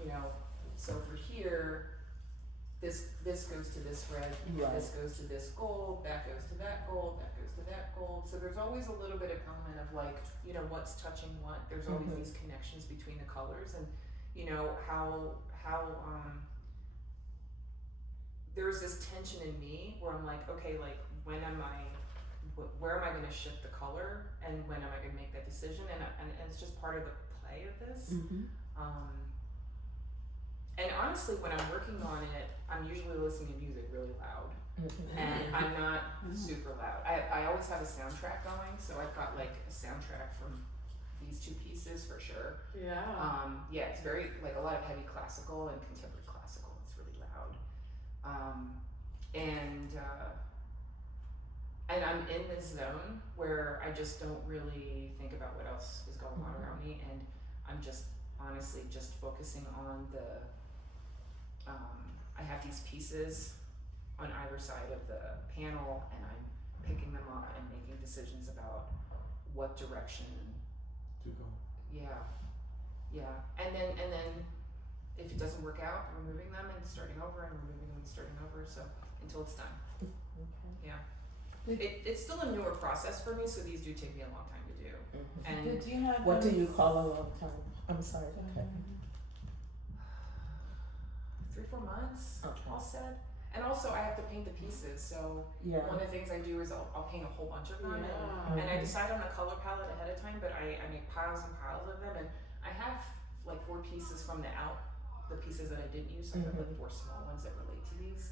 you know, so for here, this goes to this red, Right. this goes to this gold, that goes to that gold, that goes to that gold. So there's always a little bit of element of like, you know, what's touching what. There's always these connections between the colors, and you know how there's this tension in me where I'm like, okay, like where am I going to shift the color, and when am I going to make that decision? And it's just part of the play of this. And honestly, when I'm working on it, I'm usually listening to music really loud, and I'm not super loud. I always have a soundtrack going, so I've got like a soundtrack from these two pieces for sure. Yeah. Yeah, it's very like a lot of heavy classical and contemporary classical. It's really loud. And I'm in this zone where I just don't really think about what else is going on around me, and I'm just honestly just focusing on I have these pieces on either side of the panel, and I'm picking them up and making decisions about what direction To go. yeah, and then if it doesn't work out, removing them and starting over, and removing them and starting over, so until it's done. Yeah. It's still a newer process for me, so these do take me a long time to do. And Did you have What do you call a long time? I'm sorry. Okay. 3-4 months, Okay. all said. And also I have to paint the pieces, so Yeah. one of the things I do is I'll paint a whole bunch of them, Yeah. and I decide on the color palette ahead of time, but I make piles and piles of them, and I have like 4 pieces from the pieces that I didn't use, so I have like 4 small ones that relate to these.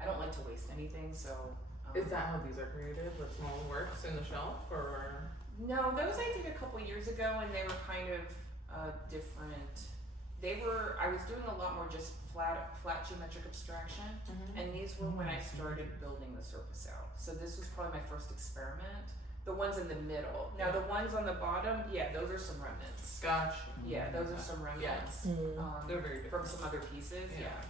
I don't like to waste anything, so. Is that how these are created, with small works in the shelf, or? No, those I did a couple years ago, and they were kind of different. I was doing a lot more just flat geometric abstraction, and these were when I started building the surface out. So this was probably my first experiment. The ones in the middle. Now the ones on the bottom, yeah, those are some remnants. Gotcha. Yeah, those are some remnants. They're very different. From some other pieces, yeah.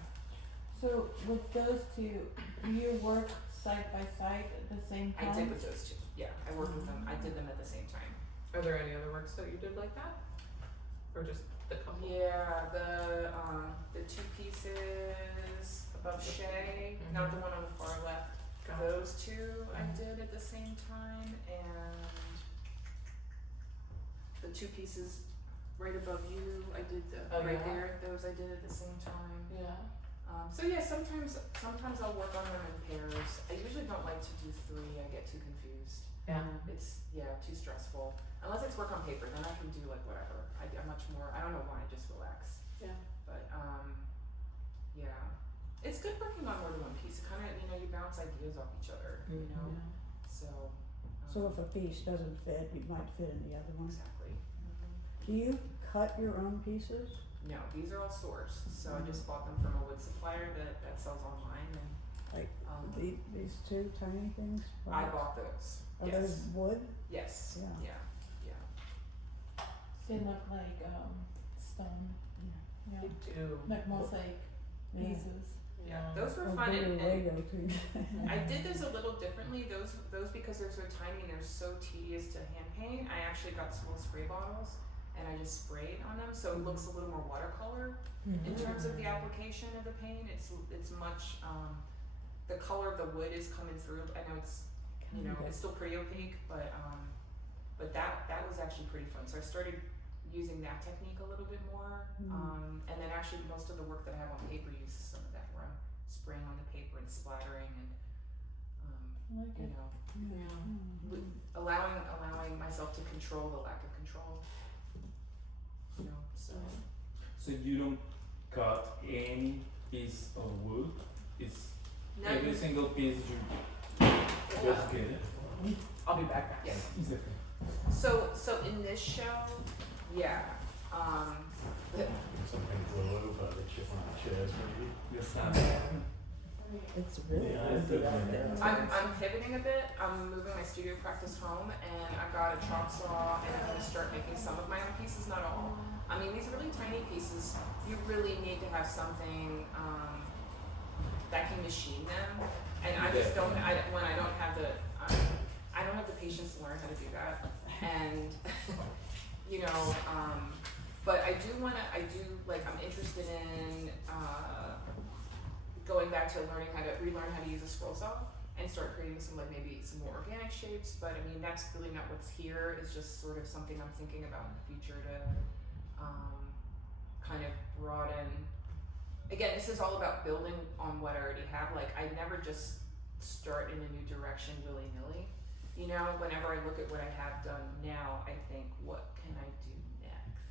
So with those two, do you work side by side at the same time? I did with those two. Yeah, I worked with them. I did them at the same time. Are there any other works that you did like that? Or just the couple? Yeah, the two pieces above Shay, not the one on the far left. Gotcha. Those two I did at the same time, and the two pieces right above you, I did right yeah. there. Those I did at the same time. Yeah. So yeah, sometimes I'll work on them in pairs. I usually don't like to do three. I get too confused. Yeah. It's too stressful. Unless it's work on paper, then I can do like whatever. I'm much more. I don't know why. I just relax. Yeah. But yeah, it's good working on more than one piece. It kind of you bounce ideas off each other. You know. So. So if a piece doesn't fit, you might fit in the other one. Exactly. Do you cut your own pieces? No, these are all sourced. So I just bought them from a wood supplier that sells online, and Like these two tiny things? I bought those. Are Yes. those wood? Yes. Yeah. Yeah. They look like stone. Yeah. They do. Like mosaic Yeah. pieces. Yeah. Those were Or fun, bigger and Lego too. I did those a little differently. Those because they're so tiny and they're so tedious to hand paint. I actually got small spray bottles and I just sprayed on them, so it looks a little more watercolor in terms of the application of the paint. It's much the color of the wood is coming through. I know it's it's still pretty opaque, but that was actually pretty fun. So I started using that technique a little bit more, and then actually most of the work that I have on paper uses some of that, where I'm spraying on the paper and splattering and I like it. allowing myself to control the lack of control. So you don't cut any piece of wood. It's None- every single piece you just get it. I'll be back. Yes. Is it? So in this show, yeah. Something blow over the chip on the chairs, maybe. Yes, sir. It's really Yeah, it's busy out good. there. I'm pivoting a bit. I'm moving my studio practice home, and I got a chalk saw, and I'm gonna start making some of my own pieces, not all. I mean, these really tiny pieces, you really need to have something that can machine them, and I just don't. When I don't have the, I don't have the patience to learn how to do that, and but I do I'm interested in going back to relearn how to use a scroll saw and start creating some maybe some more organic shapes. But I mean, that's really not what's here. It's just sort of something I'm thinking about in the future to kind of broaden. Again, this is all about building on what I already have. Like, I never just start in a new direction willy-nilly. Whenever I look at what I have done now, I think, what can I do next?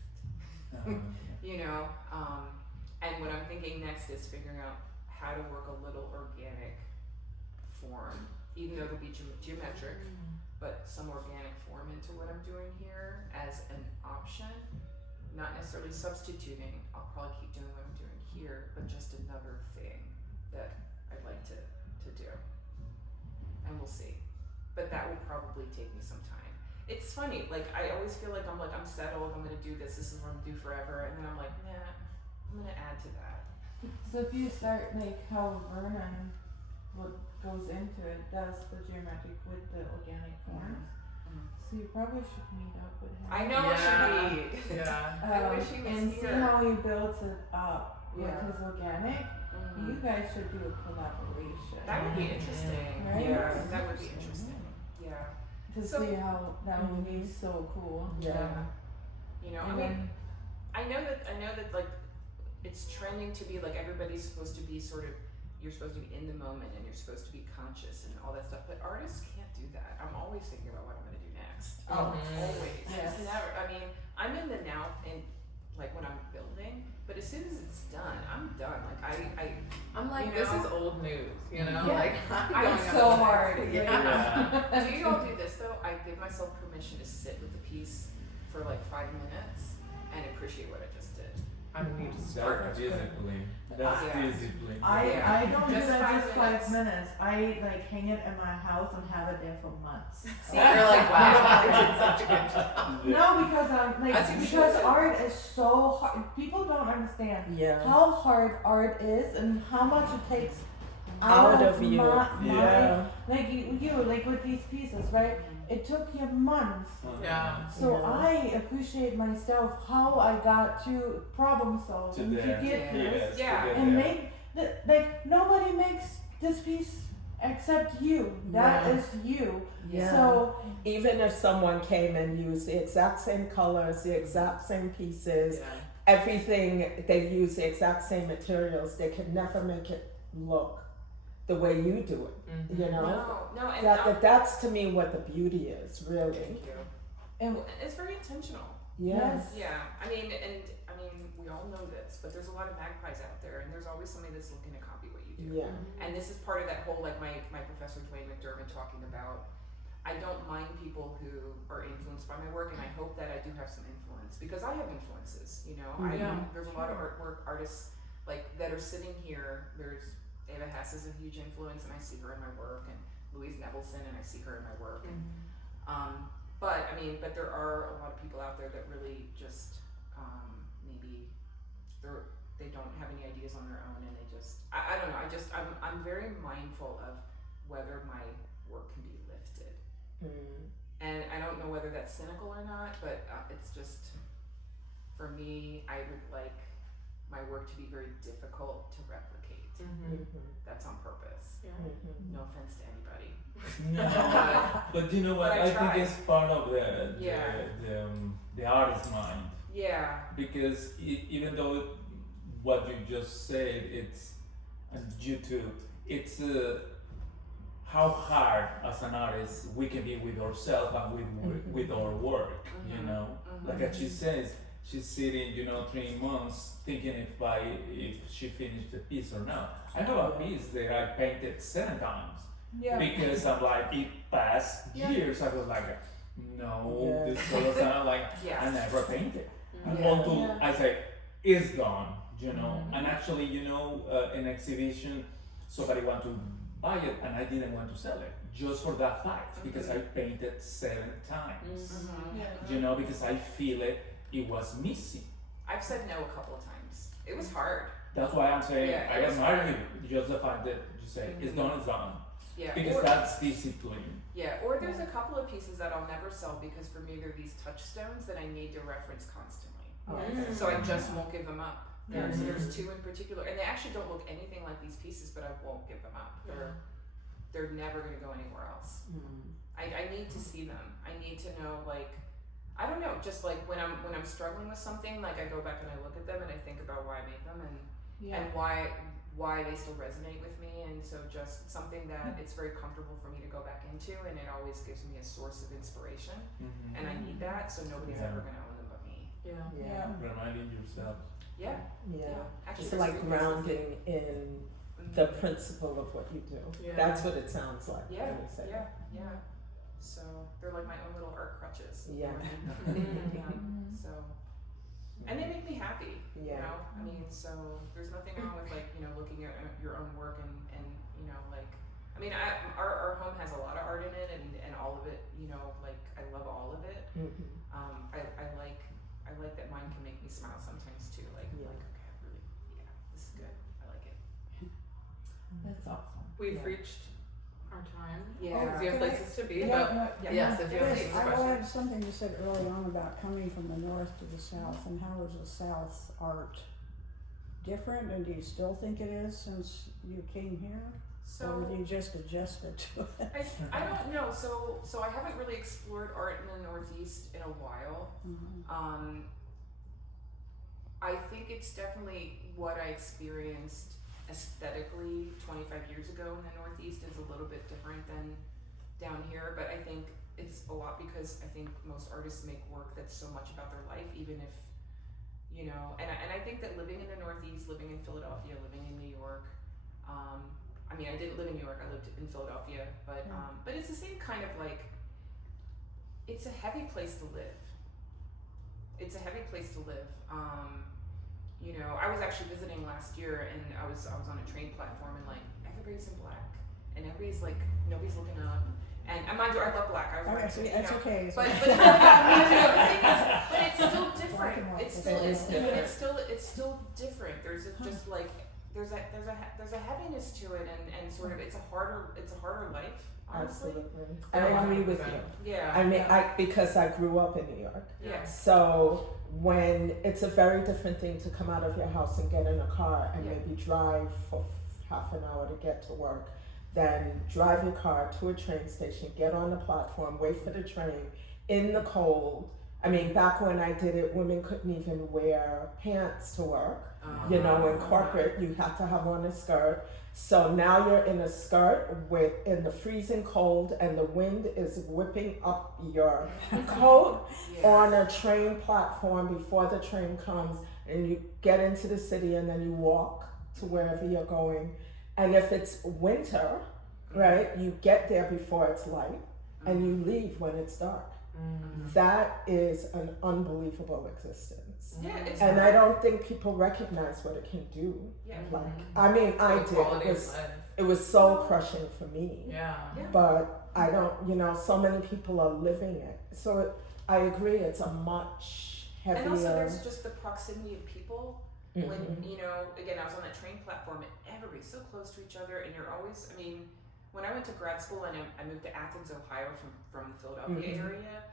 And what I'm thinking next is figuring out how to work a little organic form, even though it'll be geometric, but some organic form into what I'm doing here as an option, not necessarily substituting. I'll probably keep doing what I'm doing here, but just another thing that I'd like to do. And we'll see. But that will probably take me some time. It's funny, I always feel like I'm settled, I'm gonna do this is what I'm gonna do forever, and then I'm like, nah, I'm gonna add to that. So if you start how Vernon goes into it, does the geometric with the organic forms. So you probably should meet up with him. I know I should be. Yeah. I wish he was and see here. how he builds it up with Yeah. his organic. You guys should do a collaboration. That would be interesting. Right? Yeah, that would be interesting. Yeah. To So- see how that would be so cool. I And mean, I know that it's trending to be everybody's supposed to be you're supposed to be in the moment and you're supposed to be conscious and all that stuff, but artists can't do that. I'm always thinking about what I'm gonna do next. Always. Yes. It's never. I mean, I'm in the now and when I'm building, but as soon as it's done, I'm done. I'm like, You this know? is old news, Yeah. I'm I'm going so on. hard. Yeah. Do you all do this though? I give myself permission to sit with the piece for 5 minutes and appreciate what I just did. I need to start. That's discipline. That's Yeah. discipline. Yeah. I don't do Just that 5 just minutes. 5 minutes. I hang it in my house and have it there for months. See, You're like, wow, I did such a good job. No, because I'm I think we because should. art is so hard. People don't understand Yeah. how hard art is and how much it takes Out of you. my like you like with these pieces, right? It took you months. Yeah. So Yeah. I appreciate myself how I got to problem solve To and to there. get this Yes, Yeah. to get and there. make like nobody makes this piece except you. That Yeah. is you. Yeah. So Even if someone came and used the exact same colors, the exact same pieces, Yeah. everything, they use the exact same materials, they can never make it look the way you do it. Mhm. You know? No, and That's to me what the beauty is, really. thank you. and It's very intentional. Yes. Yeah, I mean, we all know this, but there's a lot of magpies out there, and there's always somebody that's looking to copy what you do. Yeah. And this is part of that whole, like my professor Dwayne McDermott talking about, I don't mind people who are influenced by my work, and I hope that I do have some influence, because I have influences, you know. Yeah. There's a lot of artists like that are sitting here. There's Ava Hess is a huge influence, and I see her in my work, and Louise Nevelson, and I see her in my work. And, but there are a lot of people out there that really just maybe they don't have any ideas on their own, and they just I don't know. I'm very mindful of whether my work can be lifted, and I don't know whether that's cynical or not, but it's just for me. I would like my work to be very difficult to replicate. That's on purpose. No offense to anybody. No, but you know what? But I I think try. it's part of Yeah. the artist's mind, Yeah. because even though what you just said, it's due to it's how hard as an artist we can be with ourselves and with our work. You know, like as she says, she's sitting, 3 months thinking if she finished the piece or not. I have a piece that I painted 7 times. yeah. Because I'm like, it passed years. I was like, no, Yeah. this colors are like, Yes. I never painted. And Yeah. until Yeah. I say, it's gone, And actually, an exhibition, somebody want to buy it, and I didn't want to sell it just for that fact because I painted 7 times. Because I feel it was missing. I've said no a couple of times. It was hard. That's why I'm saying Yeah, I it was admire hard. you. Just the fact that you say it's done, it's done. Yeah. Because that's discipline. Or there's a couple of pieces that I'll never sell because for me they're these touchstones that I need to reference constantly. So I just won't give them up. There's 2 in particular, and they actually don't look anything like these pieces, but I won't give them up. They're never gonna go anywhere else. I need to see them. I need to know, like, I don't know, just like when I'm struggling with something, like I go back and I look at them and I think about why I made them and why they still resonate with me, and so just something that it's very comfortable for me to go back into, and it always gives me a source of inspiration, and I need that, so nobody's ever gonna own them but me. Yeah. Reminding yourself. Yeah. Actually, It's there's like 3 pieces. grounding in the principle of what you do. Yeah. That's what it sounds like Yeah, when you say yeah, yeah. So they're like my own little art crutches. Yeah. So, and they make me happy. You Yeah. know, I mean, so there's nothing wrong with like looking at your own work and like, I mean, our home has a lot of art in it and all of it. Like I love all of it. I like that mine can make me smile sometimes too. Like Yeah. okay, this is good. I like it. That's awesome. We've reached our time. Yeah. Because you have Can I- places to be, Yeah, but no, yes, if you have Yes, any I will questions. add something you said early on about coming from the north to the south, and how is the south's art different, and do you still think it is since you came here? So Or did you just adjust it to it? I don't know. So I haven't really explored art in the Northeast in a while. I think it's definitely what I experienced aesthetically 25 years ago in the Northeast is a little bit different than down here, but I think it's a lot because I think most artists make work that's so much about their life, even if and I think that living in the Northeast, living in Philadelphia, living in New York, I mean, I didn't live in New York, I lived in Philadelphia, but it's the same kind of like, it's a heavy place to live. It's a heavy place to live. I was actually visiting last year and I was on a train platform and like, everybody's in black and everybody's like, nobody's looking up. And mind you, I love black. I was Okay, like, so that's okay. but the thing is, but it's still still It is but different. it's still different. There's just like there's a heaviness to it, and sort of it's a harder life. Honestly. Absolutely. I agree with you. Yeah. I mean, because I grew up in New York. Yes. So when it's a very different thing to come out of your house and get in a car and Yeah. maybe drive for half an hour to get to work, then drive your car to a train station, get on the platform, wait for the train in the cold. I mean, back when I did it, women couldn't even wear pants to work. You know, in corporate, you had to have on a skirt. So now you're in a skirt in the freezing cold, and the wind is whipping up your coat on a train platform before the train comes, and you get into the city, and then you walk to wherever you're going. And if it's winter, right, you get there before it's light, and you leave when it's dark. That is an unbelievable existence. Yeah, it's And I don't think people recognize what it can do. Yeah. Like, I mean, I did. Quality It of life. was so crushing for me. Yeah. But I don't, so many people are living it. So I agree, it's a much heavier. And also, there's just the proximity of people. Mhm. When again, I was on that train platform, and everybody's so close to each other, and you're always. I mean, when I went to grad school and I moved to Athens, Ohio, from the Philadelphia area.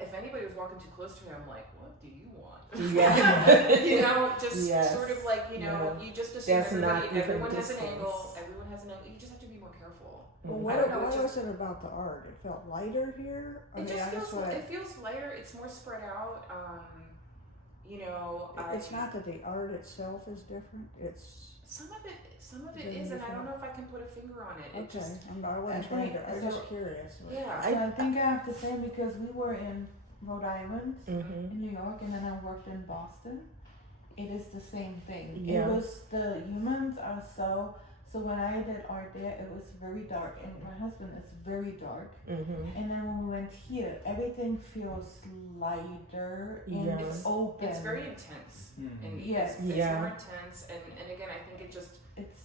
If anybody was walking too close to me, I'm like, what do you want? Yeah. Just Yes. sort of like, you just assume There's not everyone even has an distance. angle, everyone has an angle, you just have to be more careful. Well, I what, don't know, what it was it about the art? It felt lighter here? It just feels lighter, it's more spread out, It's not that the art itself is different, it's... Some of it is, and I don't know if I can put a finger on it. It just, I wasn't trying to, I was so- just curious. yeah. So I think I have to say, because we were in Rhode Island, Mhm. in New York, and then I worked in Boston, it is the same thing. Yeah. It was, the humans are so when I did art there, it was very dark, and my husband is very dark. Mhm. And then when we went here, everything feels lighter and Yes. it's open. It's very intense. And Yes. it's Yeah. more intense, and again, I think it just,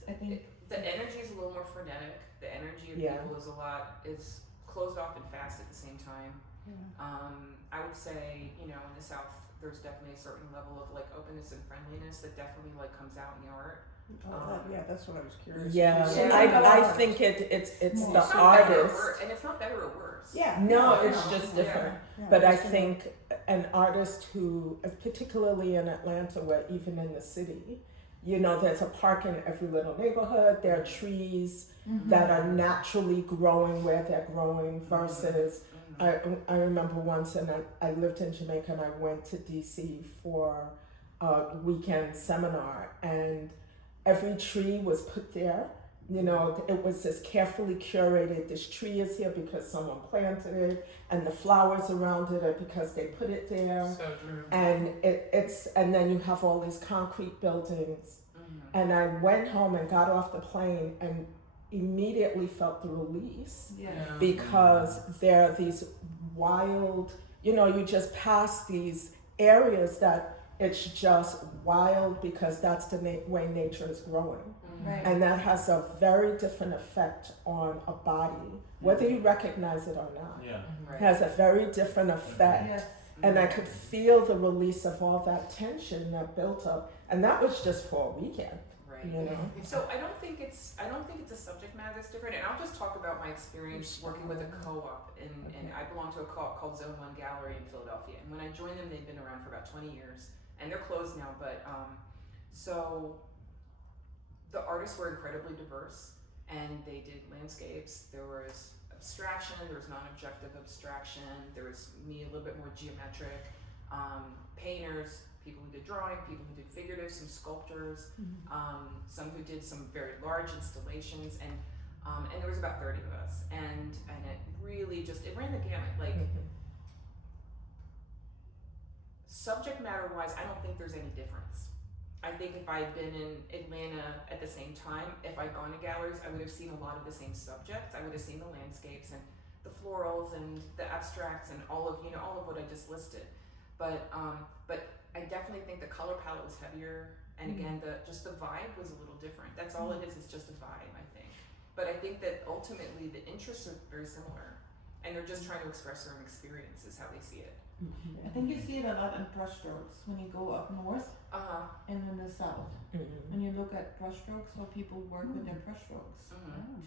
I think the energy is a little more frenetic. The energy of Yeah. people is closed off and fast at the same time. I would say, in the South, there's definitely a certain level of like openness and friendliness that definitely like comes out in the art. That's what I was curious. Yeah, Yeah. I think it's the It's It's not better or artist. worse, and it's not better or worse. Yeah. No, yeah, it's no. just different. Yeah, But I just a- think an artist who, particularly in Atlanta, where even in the city, there's a park in every little neighborhood. There are trees that are naturally growing where they're growing versus. I remember once, and I lived in Jamaica, and I went to DC for a weekend seminar, and every tree was put there. It was this carefully curated. This tree is here because someone planted it, and the flowers around it are because they put it there. So true. And and then you have all these concrete buildings. And I went home and got off the plane and immediately felt the release because there are these wild, you just pass these areas that it's just wild because that's the way nature is growing. right. And that has a very different effect on a body, whether you recognize it or not. Yeah. It has a very different effect. Yes. And I could feel the release of all that tension that built up. And that was just for a weekend, Right. So I don't think it's a subject matter that's different, and I'll just talk about my experience working with a co-op, and I belong to a co-op called Zone 1 Gallery in Philadelphia, and when I joined them, they'd been around for about 20 years, and they're closed now, but so the artists were incredibly diverse, and they did landscapes, there was abstraction, there was non-objective abstraction, there was me a little bit more geometric, painters, people who did drawing, people who did figurative, some sculptors, some who did some very large installations, and there was about 30 of us, and it really just, it ran the gamut, like, subject matter wise, I don't think there's any difference. I think if I had been in Atlanta at the same time, if I'd gone to galleries, I would have seen a lot of the same subjects. I would have seen the landscapes and the florals and the abstracts and all of what I just listed. But I definitely think the color palette was heavier, and again, the vibe was a little different. That's all it is just a vibe, I think. But I think that ultimately the interests are very similar, and they're just trying to express their own experience is how they see it. I think you see it a lot in brushstrokes when you go up north and in the south. When you look at brushstrokes, how people work with their brushstrokes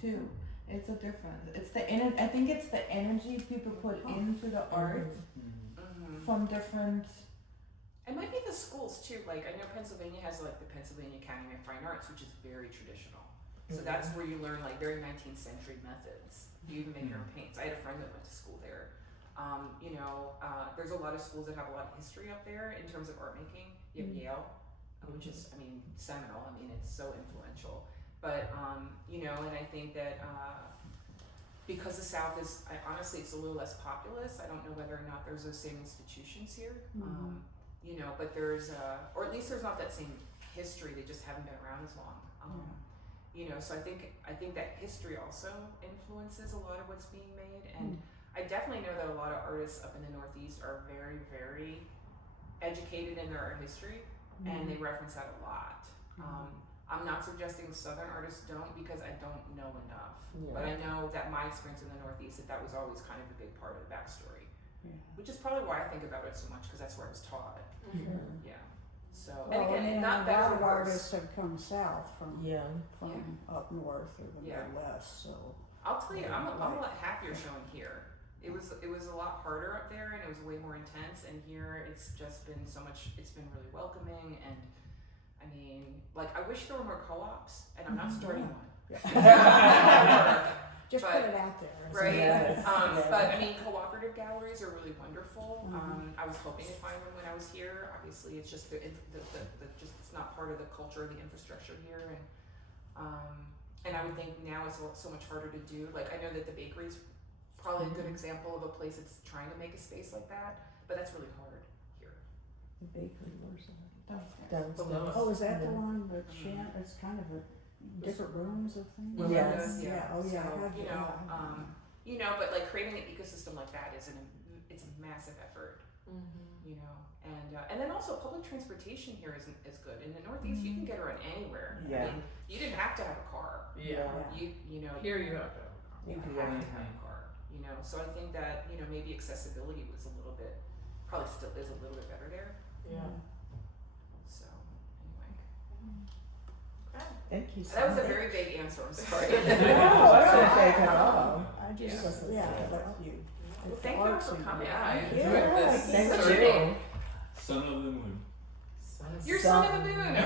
too. It's a difference. It's the I think it's the energy people put into the art from different. It might be the schools too. Like I know Pennsylvania has like the Pennsylvania Academy of Fine Arts, which is very traditional. So that's where you learn like very 19th century methods. You even make your own paints. I had a friend that went to school there. There's a lot of schools that have a lot of history up there in terms of art making. You have Yale, which is, I mean, seminal. I mean, it's so influential. But, and I think that because the South is, honestly, it's a little less populous. I don't know whether or not there's those same institutions here. But there's, or at least there's not that same history. They just haven't been around as long. So I think that history also influences a lot of what's being made. And I definitely know that a lot of artists up in the Northeast are very, very educated in their art history, and they reference that a lot. I'm not suggesting Southern artists don't, because I don't know enough. But I know that my experience in the Northeast, that was always kind of a big part of the backstory. Which is probably why I think about it so much, because that's where I was taught. Yeah. So, Well, and again, not a better lot of or worse. artists have come south from up north or the Yeah. Midwest, so. I'll tell you, I'm a lot happier showing here. It was a lot harder up there, and it was way more intense. And here, it's just been so much. It's been really welcoming, and I mean, like, I wish there were more co-ops, and I'm not starting one. Just But- put it out there. Right. Yes. But I mean, cooperative galleries are really wonderful. I was hoping to find one when I was here. Obviously, it's just just it's not part of the culture or the infrastructure here, and I would think now it's so much harder to do. Like I know that the bakery's probably a good example of a place that's trying to make a space like that, but that's really hard here. The bakery or something. Downstairs. Downstairs. Oh, is that the one that it's kind of a different rooms of things? Well, Yes. yeah. Oh, yeah. So, but like creating an ecosystem like that it's a massive effort. And then also public transportation here is good. In the Northeast, you can get around anywhere. Yeah. I mean, you didn't have to have a car. Yeah. You Here you have to. you have to have a car. So I think that maybe accessibility was a little bit, probably still is a little bit better there. Yeah. So anyway. Okay. Thank you so That was a much. very vague answer. I'm sorry. No, that's not fake at all. I just, Yeah. that's you. Well, thank you all for coming. Yeah, I Yeah, enjoyed this. Thank Sorry. you. Son of the Moon. Son of You're son of the moon.